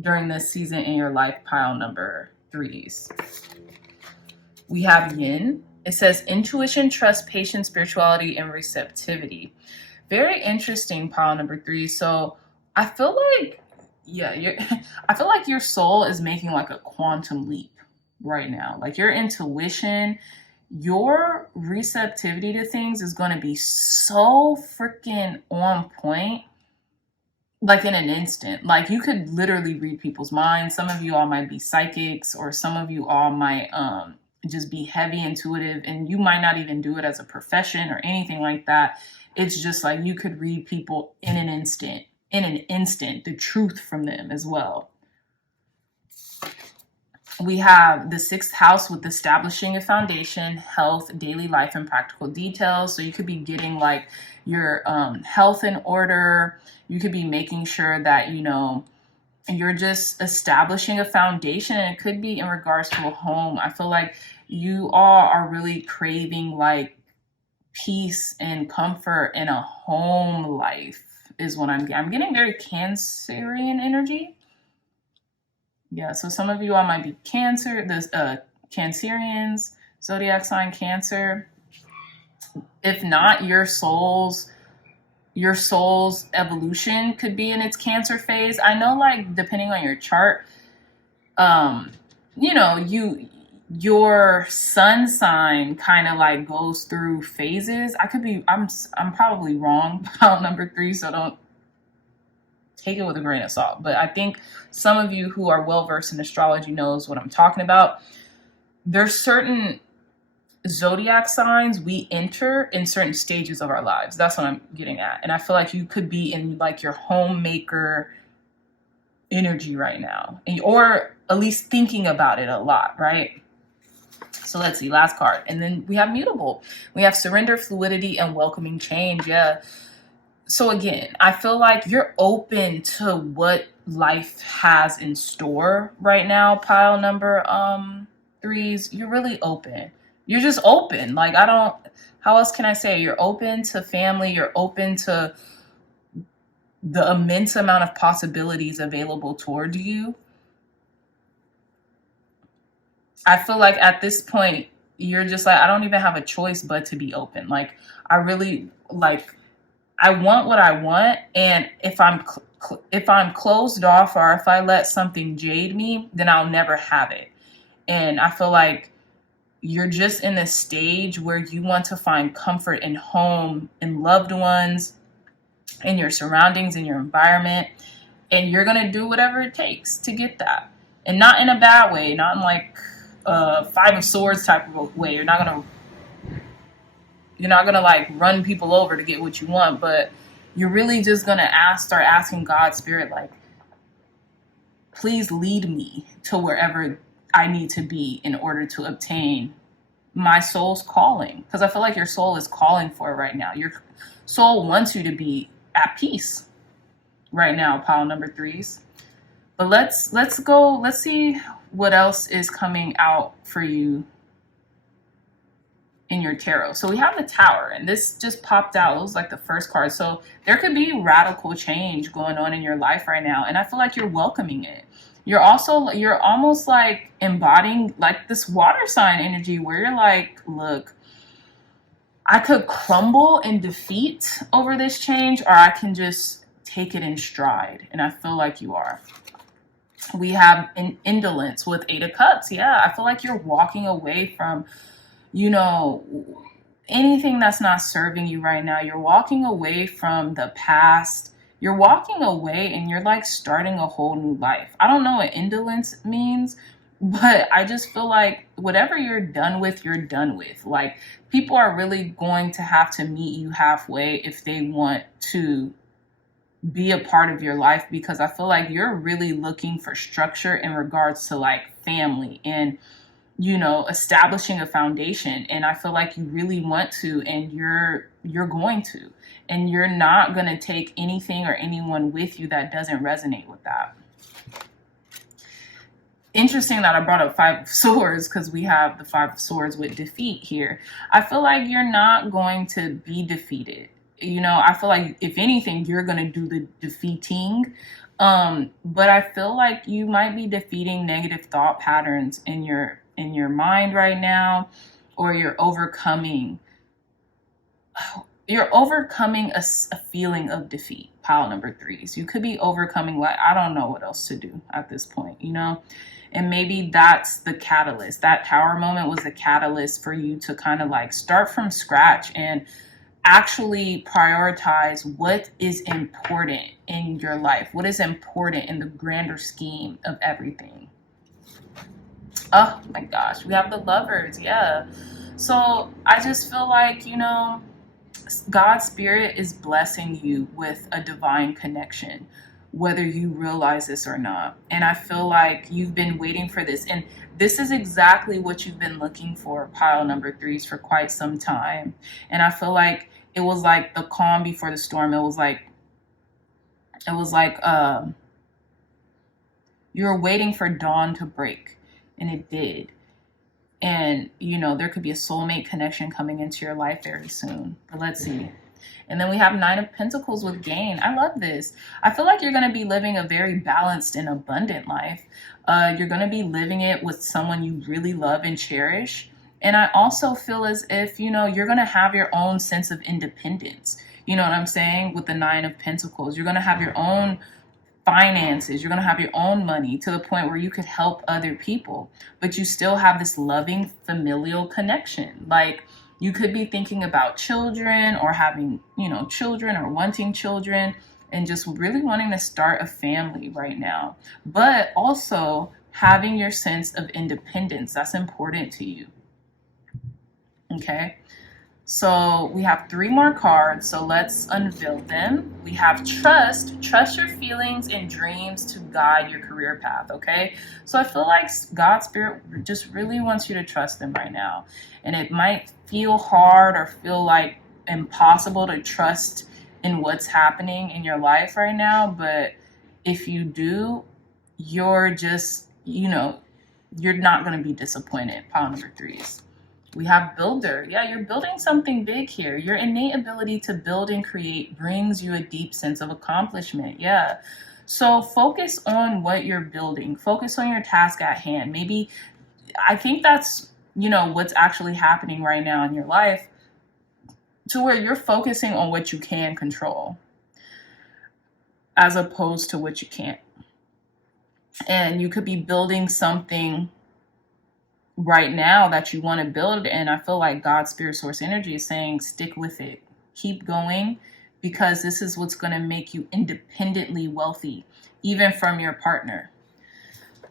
during this season in your life, pile number 3's. We have Yin. It says intuition, trust, patience, spirituality, and receptivity. Very interesting, pile number 3. So I feel like, I feel like your soul is making like a quantum leap right now. Like your intuition, your receptivity to things is going to be so freaking on point, like in an instant. Like you could literally read people's minds. Some of you all might be psychics, or some of you all might just be heavy intuitive, and you might not even do it as a profession or anything like that. It's just like you could read people in an instant, the truth from them as well. We have the 6th house with establishing a foundation, health, daily life, and practical details. So you could be getting like your health in order. You could be making sure that, you're just establishing a foundation. And it could be in regards to a home. I feel like you all are really craving like peace and comfort in a home life is what I'm getting very Cancerian energy. Yeah, so some of you all might be Cancerians, zodiac sign Cancer. If not, your soul's evolution could be in its Cancer phase. I know, like, depending on your chart, your sun sign kind of like goes through phases. I'm probably wrong about number 3, so don't take it with a grain of salt. But I think some of you who are well versed in astrology knows what I'm talking about. there's certain zodiac signs we enter in certain stages of our lives. That's what I'm getting at. And I feel like you could be in like your homemaker energy right now, or at least thinking about it a lot, right? So let's see, last card. And then we have mutable. We have surrender, fluidity, and welcoming change. Yeah. So again, I feel like you're open to what life has in store right now, pile number threes. You're really open. You're just open. Like, I don't, how else can I say it? You're open to family, you're open to the immense amount of possibilities available toward you. I feel like at this point, you're just like, I don't even have a choice but to be open. Like, I really, like, I want what I want, and if I'm closed off, or if I let something jade me, then I'll never have it. And I feel like you're just in a stage where you want to find comfort in home, in loved ones, in your surroundings, in your environment, and you're gonna do whatever it takes to get that, and not in a bad way, not in like Five of Swords type of way. You're not gonna like run people over to get what you want, but you're really just gonna start asking God, Spirit, like, please lead me to wherever I need to be in order to obtain my soul's calling. Because I feel like your soul is calling for it right now. Your soul wants you to be at peace right now, pile number threes. But let's see what else is coming out for you in your tarot. So we have the Tower, and this just popped out. It was like the first card. So there could be radical change going on in your life right now, and I feel like you're welcoming it. You're almost like embodying like this water sign energy where you're like, look, I could crumble in defeat over this change, or I can just take it in stride. And I feel like you are. We have an indolence with Eight of Cups. Yeah, I feel like you're walking away from, anything that's not serving you right now. You're walking away from the past. You're walking away and you're like starting a whole new life. I don't know what indolence means, but I just feel like whatever you're done with, you're done with. Like, people are really going to have to meet you halfway if they want to be a part of your life, because I feel like you're really looking for structure in regards to like family and establishing a foundation. And I feel like you really want to, and you're going to, and you're not going to take anything or anyone with you that doesn't resonate with that. Interesting that I brought up Five of Swords, because we have the Five of Swords with defeat here. I feel like you're not going to be defeated. I feel like if anything, you're going to do the defeating. But I feel like you might be defeating negative thought patterns in your mind right now, or you're overcoming a feeling of defeat, pile number threes. You could be overcoming, like, I don't know what else to do at this point, and maybe that's the catalyst. That Tower moment was the catalyst for you to kind of like start from scratch and actually prioritize what is important in your life, what is important in the grander scheme of everything. Oh my gosh, we have the Lovers. Yeah. So I just feel like, God's Spirit is blessing you with a divine connection, whether you realize this or not. And I feel like you've been waiting for this. And this is exactly what you've been looking for, pile number threes, for quite some time. And I feel like it was like the calm before the storm. It was like you were waiting for dawn to break, and it did. And, there could be a soulmate connection coming into your life very soon. But let's see. And then we have Nine of Pentacles with gain. I love this. I feel like you're going to be living a very balanced and abundant life. You're going to be living it with someone you really love and cherish. And I also feel as if, you're going to have your own sense of independence. You know what I'm saying? With the Nine of Pentacles, you're going to have your own finances. You're going to have your own money to the point where you could help other people, but you still have this loving familial connection. Like, you could be thinking about children, or having, children, or wanting children, and just really wanting to start a family right now. But also having your sense of independence. That's important to you. Okay. So we have 3 more cards, so let's unveil them. We have trust. Trust your feelings and dreams to guide your career path, okay? So I feel like God's Spirit just really wants you to trust them right now. And it might feel hard or feel like impossible to trust in what's happening in your life right now, but if you do, you're just, you're not going to be disappointed. Pile number 3s. We have builder. Yeah, you're building something big here. Your innate ability to build and create brings you a deep sense of accomplishment. Yeah. So focus on what you're building. Focus on your task at hand. Maybe, I think that's, what's actually happening right now in your life, to where you're focusing on what you can control as opposed to what you can't. And you could be building something right now that you want to build, and I feel like God's Spirit Source Energy is saying stick with it, keep going, because this is what's going to make you independently wealthy, even from your partner.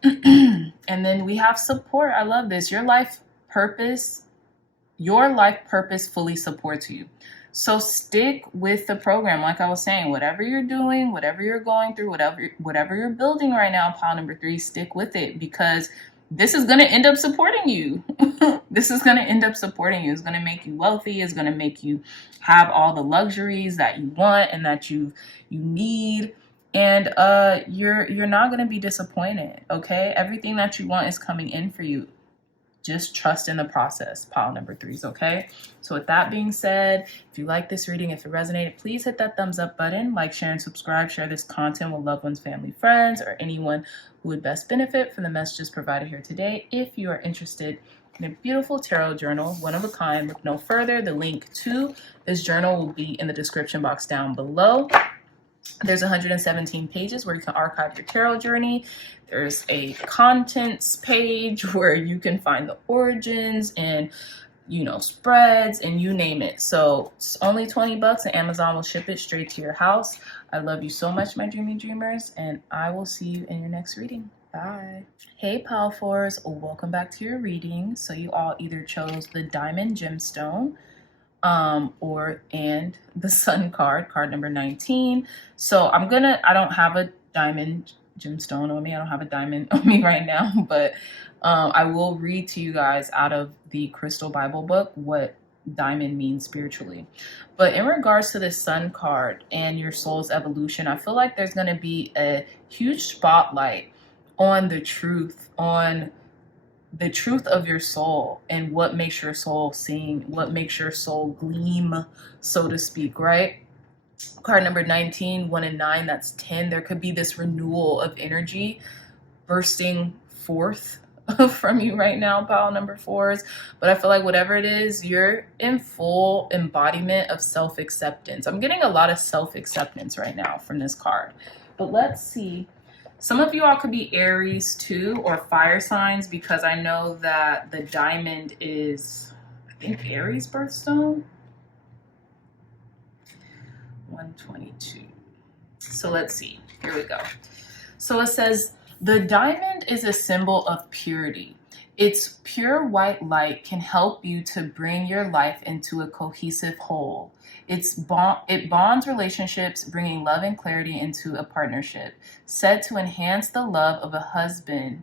And then we have support. I love this. Your life purpose fully supports you. So stick with the program. Like I was saying, whatever you're doing, whatever you're going through, whatever you're building right now, pile number 3, stick with it, because this is going to end up supporting you. This is going to end up supporting you. It's going to make you wealthy. It's going to make you have all the luxuries that you want and that you need. And you're not going to be disappointed, okay? Everything that you want is coming in for you. Just trust in the process, pile number 3s, okay? So with that being said, if you like this reading, if it resonated, please hit that thumbs up button, like, share, and subscribe. Share this content with loved ones, family, friends, or anyone who would best benefit from the messages provided here today. If you are interested in a beautiful tarot journal, one of a kind, look no further. The link to this journal will be in the description box down below. There's 117 pages where you can archive your tarot journey. There's a contents page where you can find the origins and, spreads and you name it. So it's only $20 and Amazon will ship it straight to your house. I love you so much, my dreamy dreamers, and I will see you in your next reading. Bye. Hey, Pile 4s, welcome back to your reading. So you all either chose the Diamond Gemstone, and the Sun card number 19. So I don't have a diamond gemstone on me. I don't have a diamond on me right now, but I will read to you guys out of the Crystal Bible book what diamond means spiritually. But in regards to the Sun card and your soul's evolution, I feel like there's going to be a huge spotlight on the truth of your soul and what makes your soul sing, what makes your soul gleam, so to speak, right? Card number 19, 1 and 9, that's 10. There could be this renewal of energy bursting forth from you right now, pile number 4s. But I feel like whatever it is, you're in full embodiment of self-acceptance. I'm getting a lot of self-acceptance right now from this card. But let's see. Some of you all could be Aries too, or fire signs, because I know that the diamond is, I think, Aries birthstone. 122. So let's see. Here we go. So it says, the diamond is a symbol of purity. Its pure white light can help you to bring your life into a cohesive whole. It bonds relationships, bringing love and clarity into a partnership. Said to enhance the love of a husband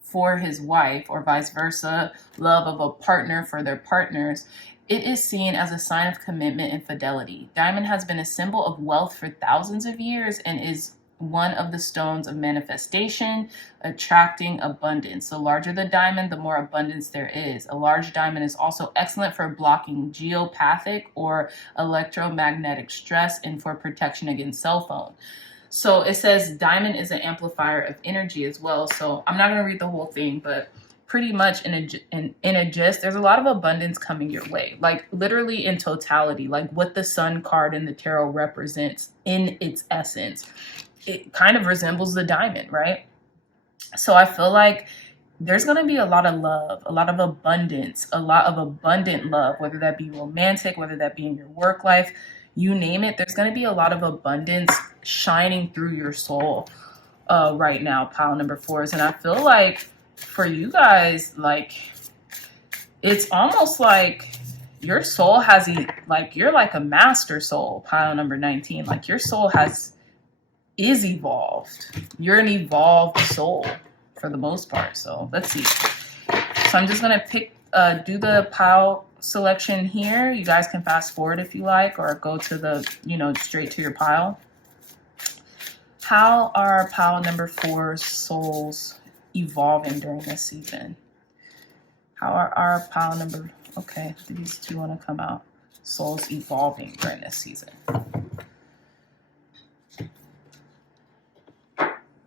for his wife, or vice versa, love of a partner for their partners, it is seen as a sign of commitment and fidelity. Diamond has been a symbol of wealth for thousands of years and is one of the stones of manifestation, attracting abundance. The larger the diamond, the more abundance there is. A large diamond is also excellent for blocking geopathic or electromagnetic stress and for protection against cell phone. So it says diamond is an amplifier of energy as well. So I'm not going to read the whole thing, but pretty much in a gist, there's a lot of abundance coming your way, like literally in totality, like what the Sun card in the tarot represents in its essence. It kind of resembles the diamond, right? So I feel like there's going to be a lot of love, a lot of abundance, a lot of abundant love, whether that be romantic, whether that be in your work life, you name it. There's going to be a lot of abundance shining through your soul. right now, pile number 4s. And I feel like for you guys, like, it's almost like your soul has, like, you're like a master soul, pile number 19. Like, your soul is evolved. You're an evolved soul for the most part. So let's see. So I'm just going to do the pile selection here. You guys can fast forward if you like, or go to the, straight to your pile. How are pile number 4 souls evolving during this season? How are our pile number, okay, these two want to come out, souls evolving during this season?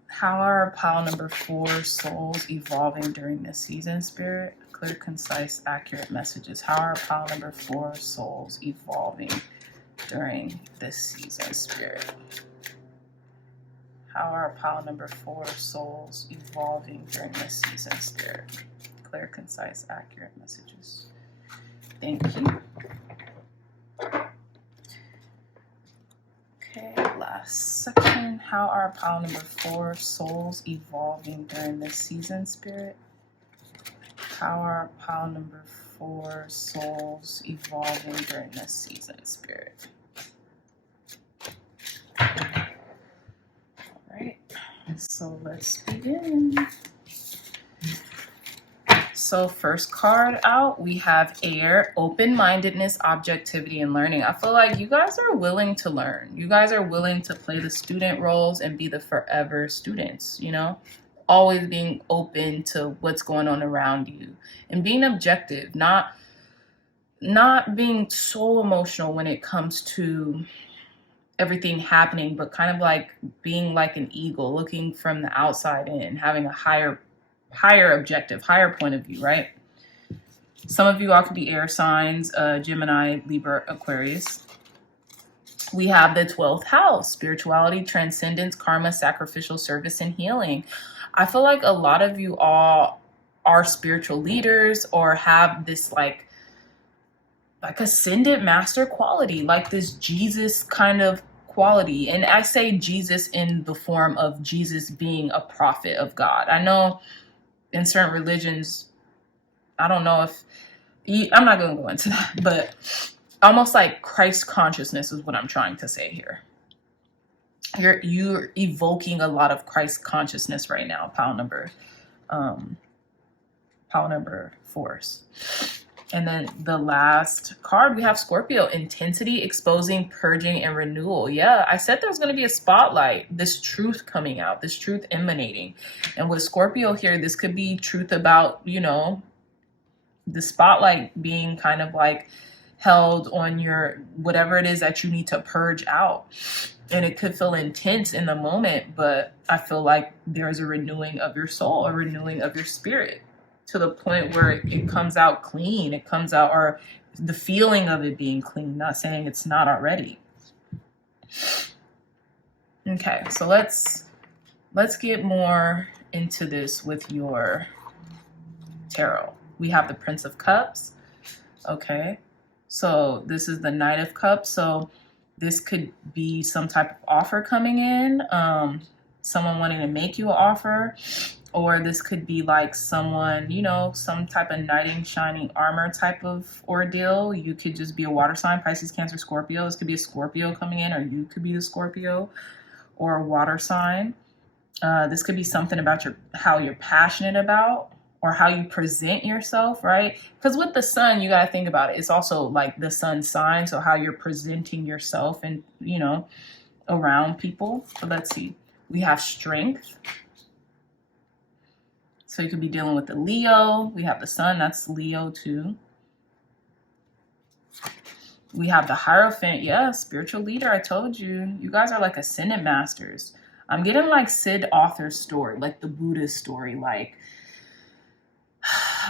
How are pile number 4 souls evolving during this season, Spirit? Clear, concise, accurate messages. How are pile number 4 souls evolving during this season, Spirit? How are pile number 4 souls evolving during this season, Spirit? Clear, concise, accurate messages. Thank you. Okay, last section. How are pile number 4 souls evolving during this season, Spirit? How are pile number 4 souls evolving during this season, Spirit? All right, so let's begin. So first card out, we have air, open-mindedness, objectivity, and learning. I feel like you guys are willing to learn. You guys are willing to play the student roles and be the forever students, always being open to what's going on around you and being objective, not being so emotional when it comes to everything happening, but kind of like being like an eagle, looking from the outside in, having a higher objective, higher point of view, right? Some of you all could be air signs, Gemini, Libra, Aquarius. We have the 12th house, spirituality, transcendence, karma, sacrificial service, and healing. I feel like a lot of you all are spiritual leaders or have this like ascended master quality, like this Jesus kind of quality. And I say Jesus in the form of Jesus being a prophet of God. I know in certain religions, I don't know if, I'm not going to go into that, but almost like Christ consciousness is what I'm trying to say here. You're evoking a lot of Christ consciousness right now, pile number 4s. And then the last card, we have Scorpio, intensity, exposing, purging, and renewal. Yeah, I said there's going to be a spotlight, this truth coming out, this truth emanating. And with Scorpio here, this could be truth about, the spotlight being kind of like held on your, whatever it is that you need to purge out. And it could feel intense in the moment, but I feel like there's a renewing of your soul, a renewing of your spirit, to the point where it comes out clean. It comes out, or the feeling of it being clean, not saying it's not already. Okay, so let's get more into this with your tarot. We have the Prince of Cups. Okay, so this is the Knight of Cups. So this could be some type of offer coming in, someone wanting to make you an offer. Or this could be like someone, some type of knight in shining armor type of ordeal. You could just be a water sign, Pisces, Cancer, Scorpio. This could be a Scorpio coming in, or you could be the Scorpio or a water sign. This could be something about how you're passionate about or how you present yourself, right? Because with the sun, you got to think about it. It's also like the sun sign, so how you're presenting yourself and, around people. So let's see. We have strength. So you could be dealing with the Leo. We have the sun, that's Leo too. We have the Hierophant. Yeah, spiritual leader. I told you. You guys are like ascended masters. I'm getting like Sid author's story, like the Buddhist story. Like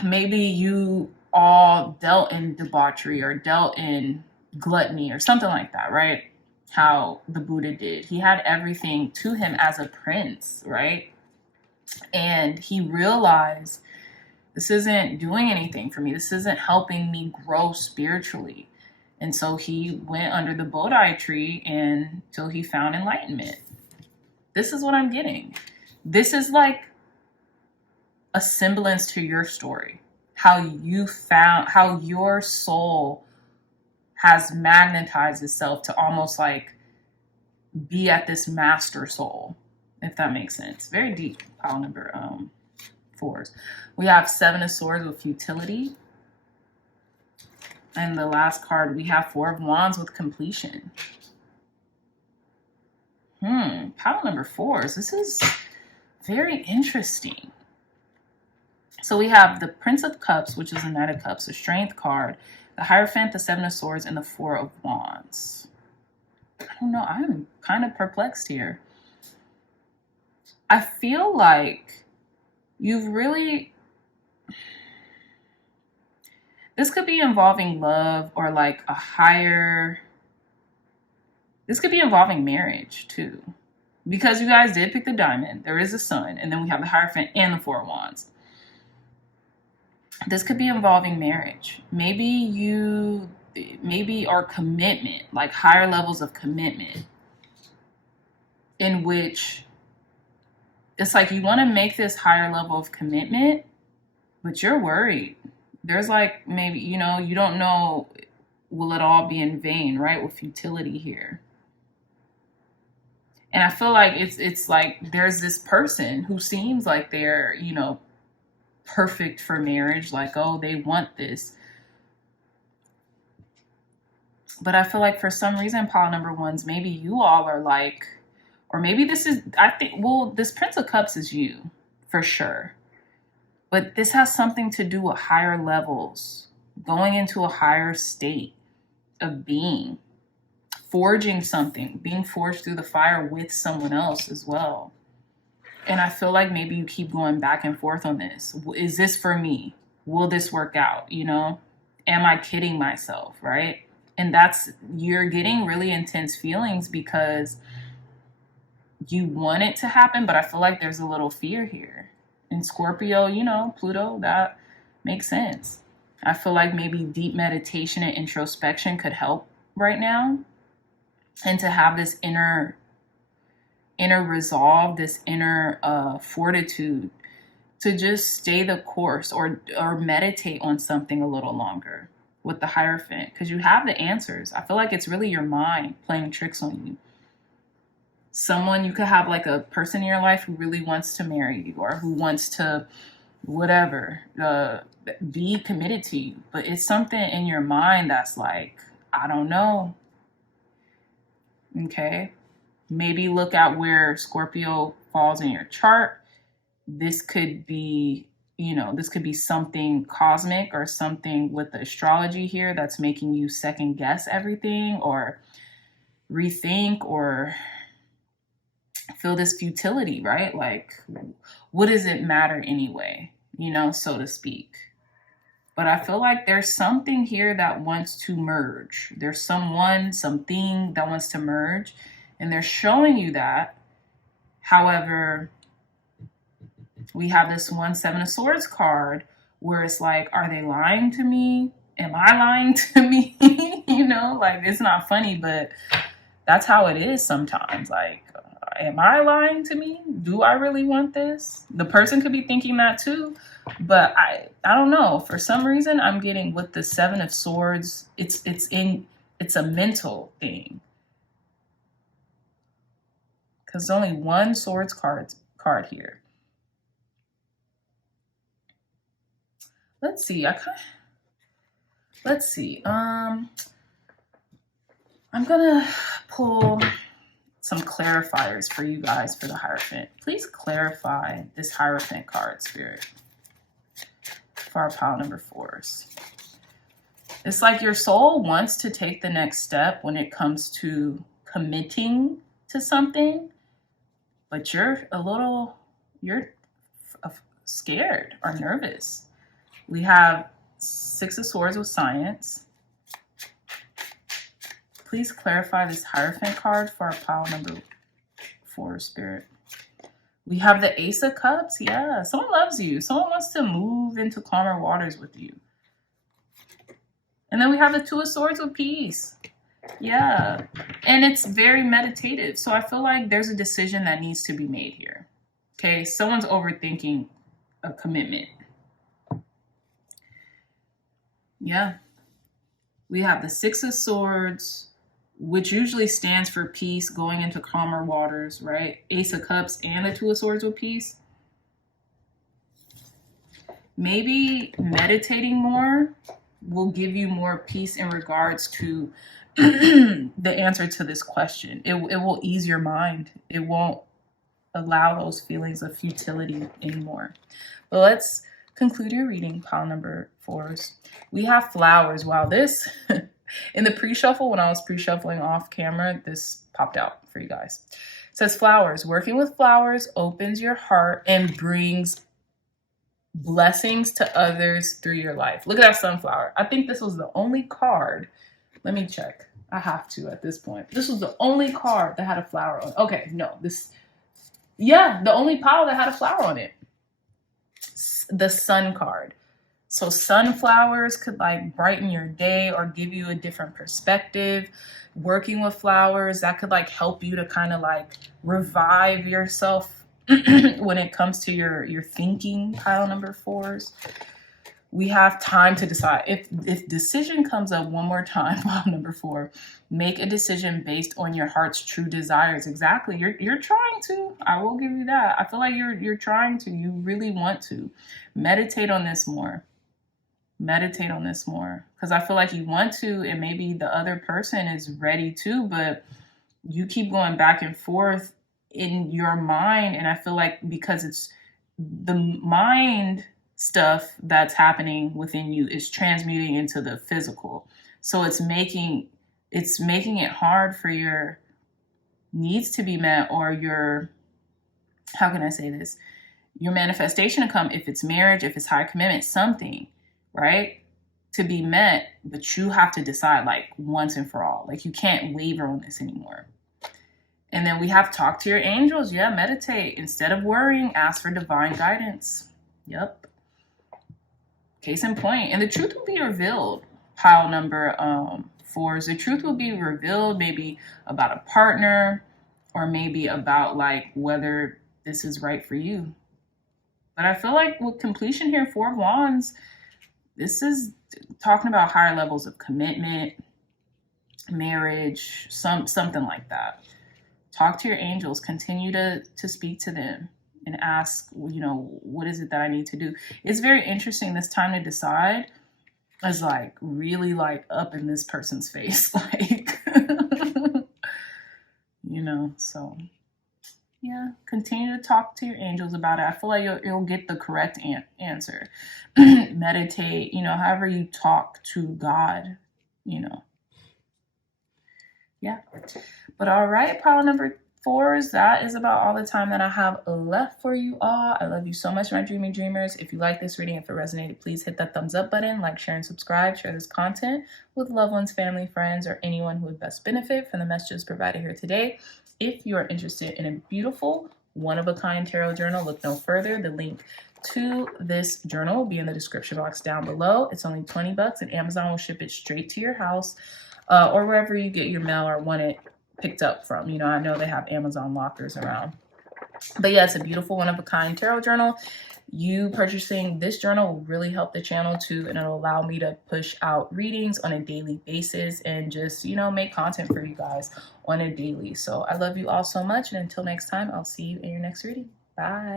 maybe you all dealt in debauchery or dealt in gluttony or something like that, right? How the Buddha did. He had everything to him as a prince, right? And he realized this isn't doing anything for me. This isn't helping me grow spiritually. And so he went under the Bodhi tree until he found enlightenment. This is what I'm getting. This is like a semblance to your story, how you found, how your soul has magnetized itself to almost like be at this master soul, if that makes sense. Very deep, pile number 4s. We have 7 of Swords with futility. And the last card, we have 4 of Wands with completion. Pile number 4s. This is very interesting. So we have the Prince of Cups, which is the Knight of Cups, the Strength card, the Hierophant, the 7 of Swords, and the 4 of Wands. I don't know. I'm kind of perplexed here. I feel like you've really... This could be involving love or like a higher... This could be involving marriage too. Because you guys did pick the Diamond. There is a Sun. And then we have the Hierophant and the 4 of Wands. This could be involving marriage. Maybe or commitment, like higher levels of commitment, in which it's like you want to make this higher level of commitment, but you're worried. There's like, maybe, you know, you don't know, will it all be in vain, right? With futility here. And I feel like it's like there's this person who seems like they're, you know, perfect for marriage, like, oh, they want this. But I feel like for some reason, pile number 1s, maybe you all are like, or maybe this is, I think, well, this Prince of Cups is you, for sure. But this has something to do with higher levels, going into a higher state of being, forging something, being forged through the fire with someone else as well. And I feel like maybe you keep going back and forth on this. Is this for me? Will this work out? You know, am I kidding myself? Right? And you're getting really intense feelings because you want it to happen, but I feel like there's a little fear here. In Scorpio, you know, Pluto, that makes sense. I feel like maybe deep meditation and introspection could help right now. And to have this inner resolve, this inner fortitude to just stay the course or meditate on something a little longer with the Hierophant, because you have the answers. I feel like it's really your mind playing tricks on you. Someone, you could have like a person in your life who really wants to marry you or who wants to whatever, be committed to you, but it's something in your mind that's like, I don't know. Okay. Maybe look at where Scorpio falls in your chart. This could be, you know, this could be something cosmic or something with the astrology here that's making you second guess everything or rethink or feel this futility, right? Like, what does it matter anyway, you know, so to speak. But I feel like there's something here that wants to merge. There's someone, something that wants to merge. And they're showing you that. However, we have this 7 of Swords card where it's like, are they lying to me? Am I lying to me? You know, like, it's not funny, but that's how it is sometimes. Like, am I lying to me? Do I really want this? The person could be thinking that too. But I don't know. For some reason, I'm getting with the 7 of Swords, it's a mental thing. Because there's only one Swords card here. Let's see. Let's see. I'm gonna pull some clarifiers for you guys for the Hierophant. Please clarify this Hierophant card, Spirit, for our pile number 4s. It's like your soul wants to take the next step when it comes to committing to something, but you're scared or nervous. We have 6 of Swords with Science. Please clarify this Hierophant card for our pile number 4, Spirit. We have the Ace of Cups. Yeah, someone loves you. Someone wants to move into calmer waters with you. And then we have the 2 of Swords with Peace. Yeah, and it's very meditative. So I feel like there's a decision that needs to be made here. Okay, someone's overthinking a commitment. Yeah. We have the Six of Swords, which usually stands for peace, going into calmer waters, right? Ace of Cups and the Two of Swords with peace. Maybe meditating more will give you more peace in regards to the answer to this question. It will ease your mind. It won't allow those feelings of futility anymore. But let's conclude your reading, pile number 4s. We have flowers. Wow, this in the pre-shuffle, when I was pre-shuffling off camera, this popped out for you guys. It says flowers. Working with flowers opens your heart and brings blessings to others through your life. Look at that sunflower. I think this was the only card. Let me check. I have to at this point. This was the only card that had a flower on it. Okay, no, the only pile that had a flower on it. The sun card. So sunflowers could like brighten your day or give you a different perspective. Working with flowers, that could like help you to kind of like revive yourself when it comes to your thinking, pile number 4s. We have time to decide. If decision comes up one more time, pile number 4, make a decision based on your heart's true desires. Exactly. You're trying to. I will give you that. I feel like you're trying to. You really want to. Meditate on this more. Meditate on this more. Because I feel like you want to, and maybe the other person is ready too, but you keep going back and forth in your mind. And I feel like because it's the mind stuff that's happening within you is transmuting into the physical. So it's making it hard for your needs to be met, or your, how can I say this? Your manifestation to come, if it's marriage, if it's high commitment, something, right? To be met, but you have to decide like once and for all. Like you can't waver on this anymore. And then we have talk to your angels. Yeah, meditate. Instead of worrying, ask for divine guidance. Yep. Case in point. And the truth will be revealed, pile number 4s. The truth will be revealed, maybe about a partner, or maybe about like whether this is right for you. But I feel like with completion here, 4 of Wands, this is talking about higher levels of commitment, marriage, something like that. Talk to your angels. Continue to speak to them and ask, what is it that I need to do? It's very interesting. This time to decide is like really like up in this person's face. Like, so yeah, continue to talk to your angels about it. I feel like you'll get the correct answer. Meditate, however you talk to God, Yeah. But all right, pile number 4s, that is about all the time that I have left for you all. I love you so much, my dreamy dreamers. If you like this reading, if it resonated, please hit that thumbs up button, like, share, and subscribe. Share this content with loved ones, family, friends, or anyone who would best benefit from the messages provided here today. If you are interested in a beautiful, one-of-a-kind tarot journal, look no further. The link to this journal will be in the description box down below. It's only $20 and Amazon will ship it straight to your house, or wherever you get your mail or want it picked up from. I know they have Amazon lockers around. But yeah, it's a beautiful one-of-a-kind tarot journal. You purchasing this journal will really help the channel too, and it'll allow me to push out readings on a daily basis and just, make content for you guys on a daily. So I love you all so much, and until next time, I'll see you in your next reading. Bye.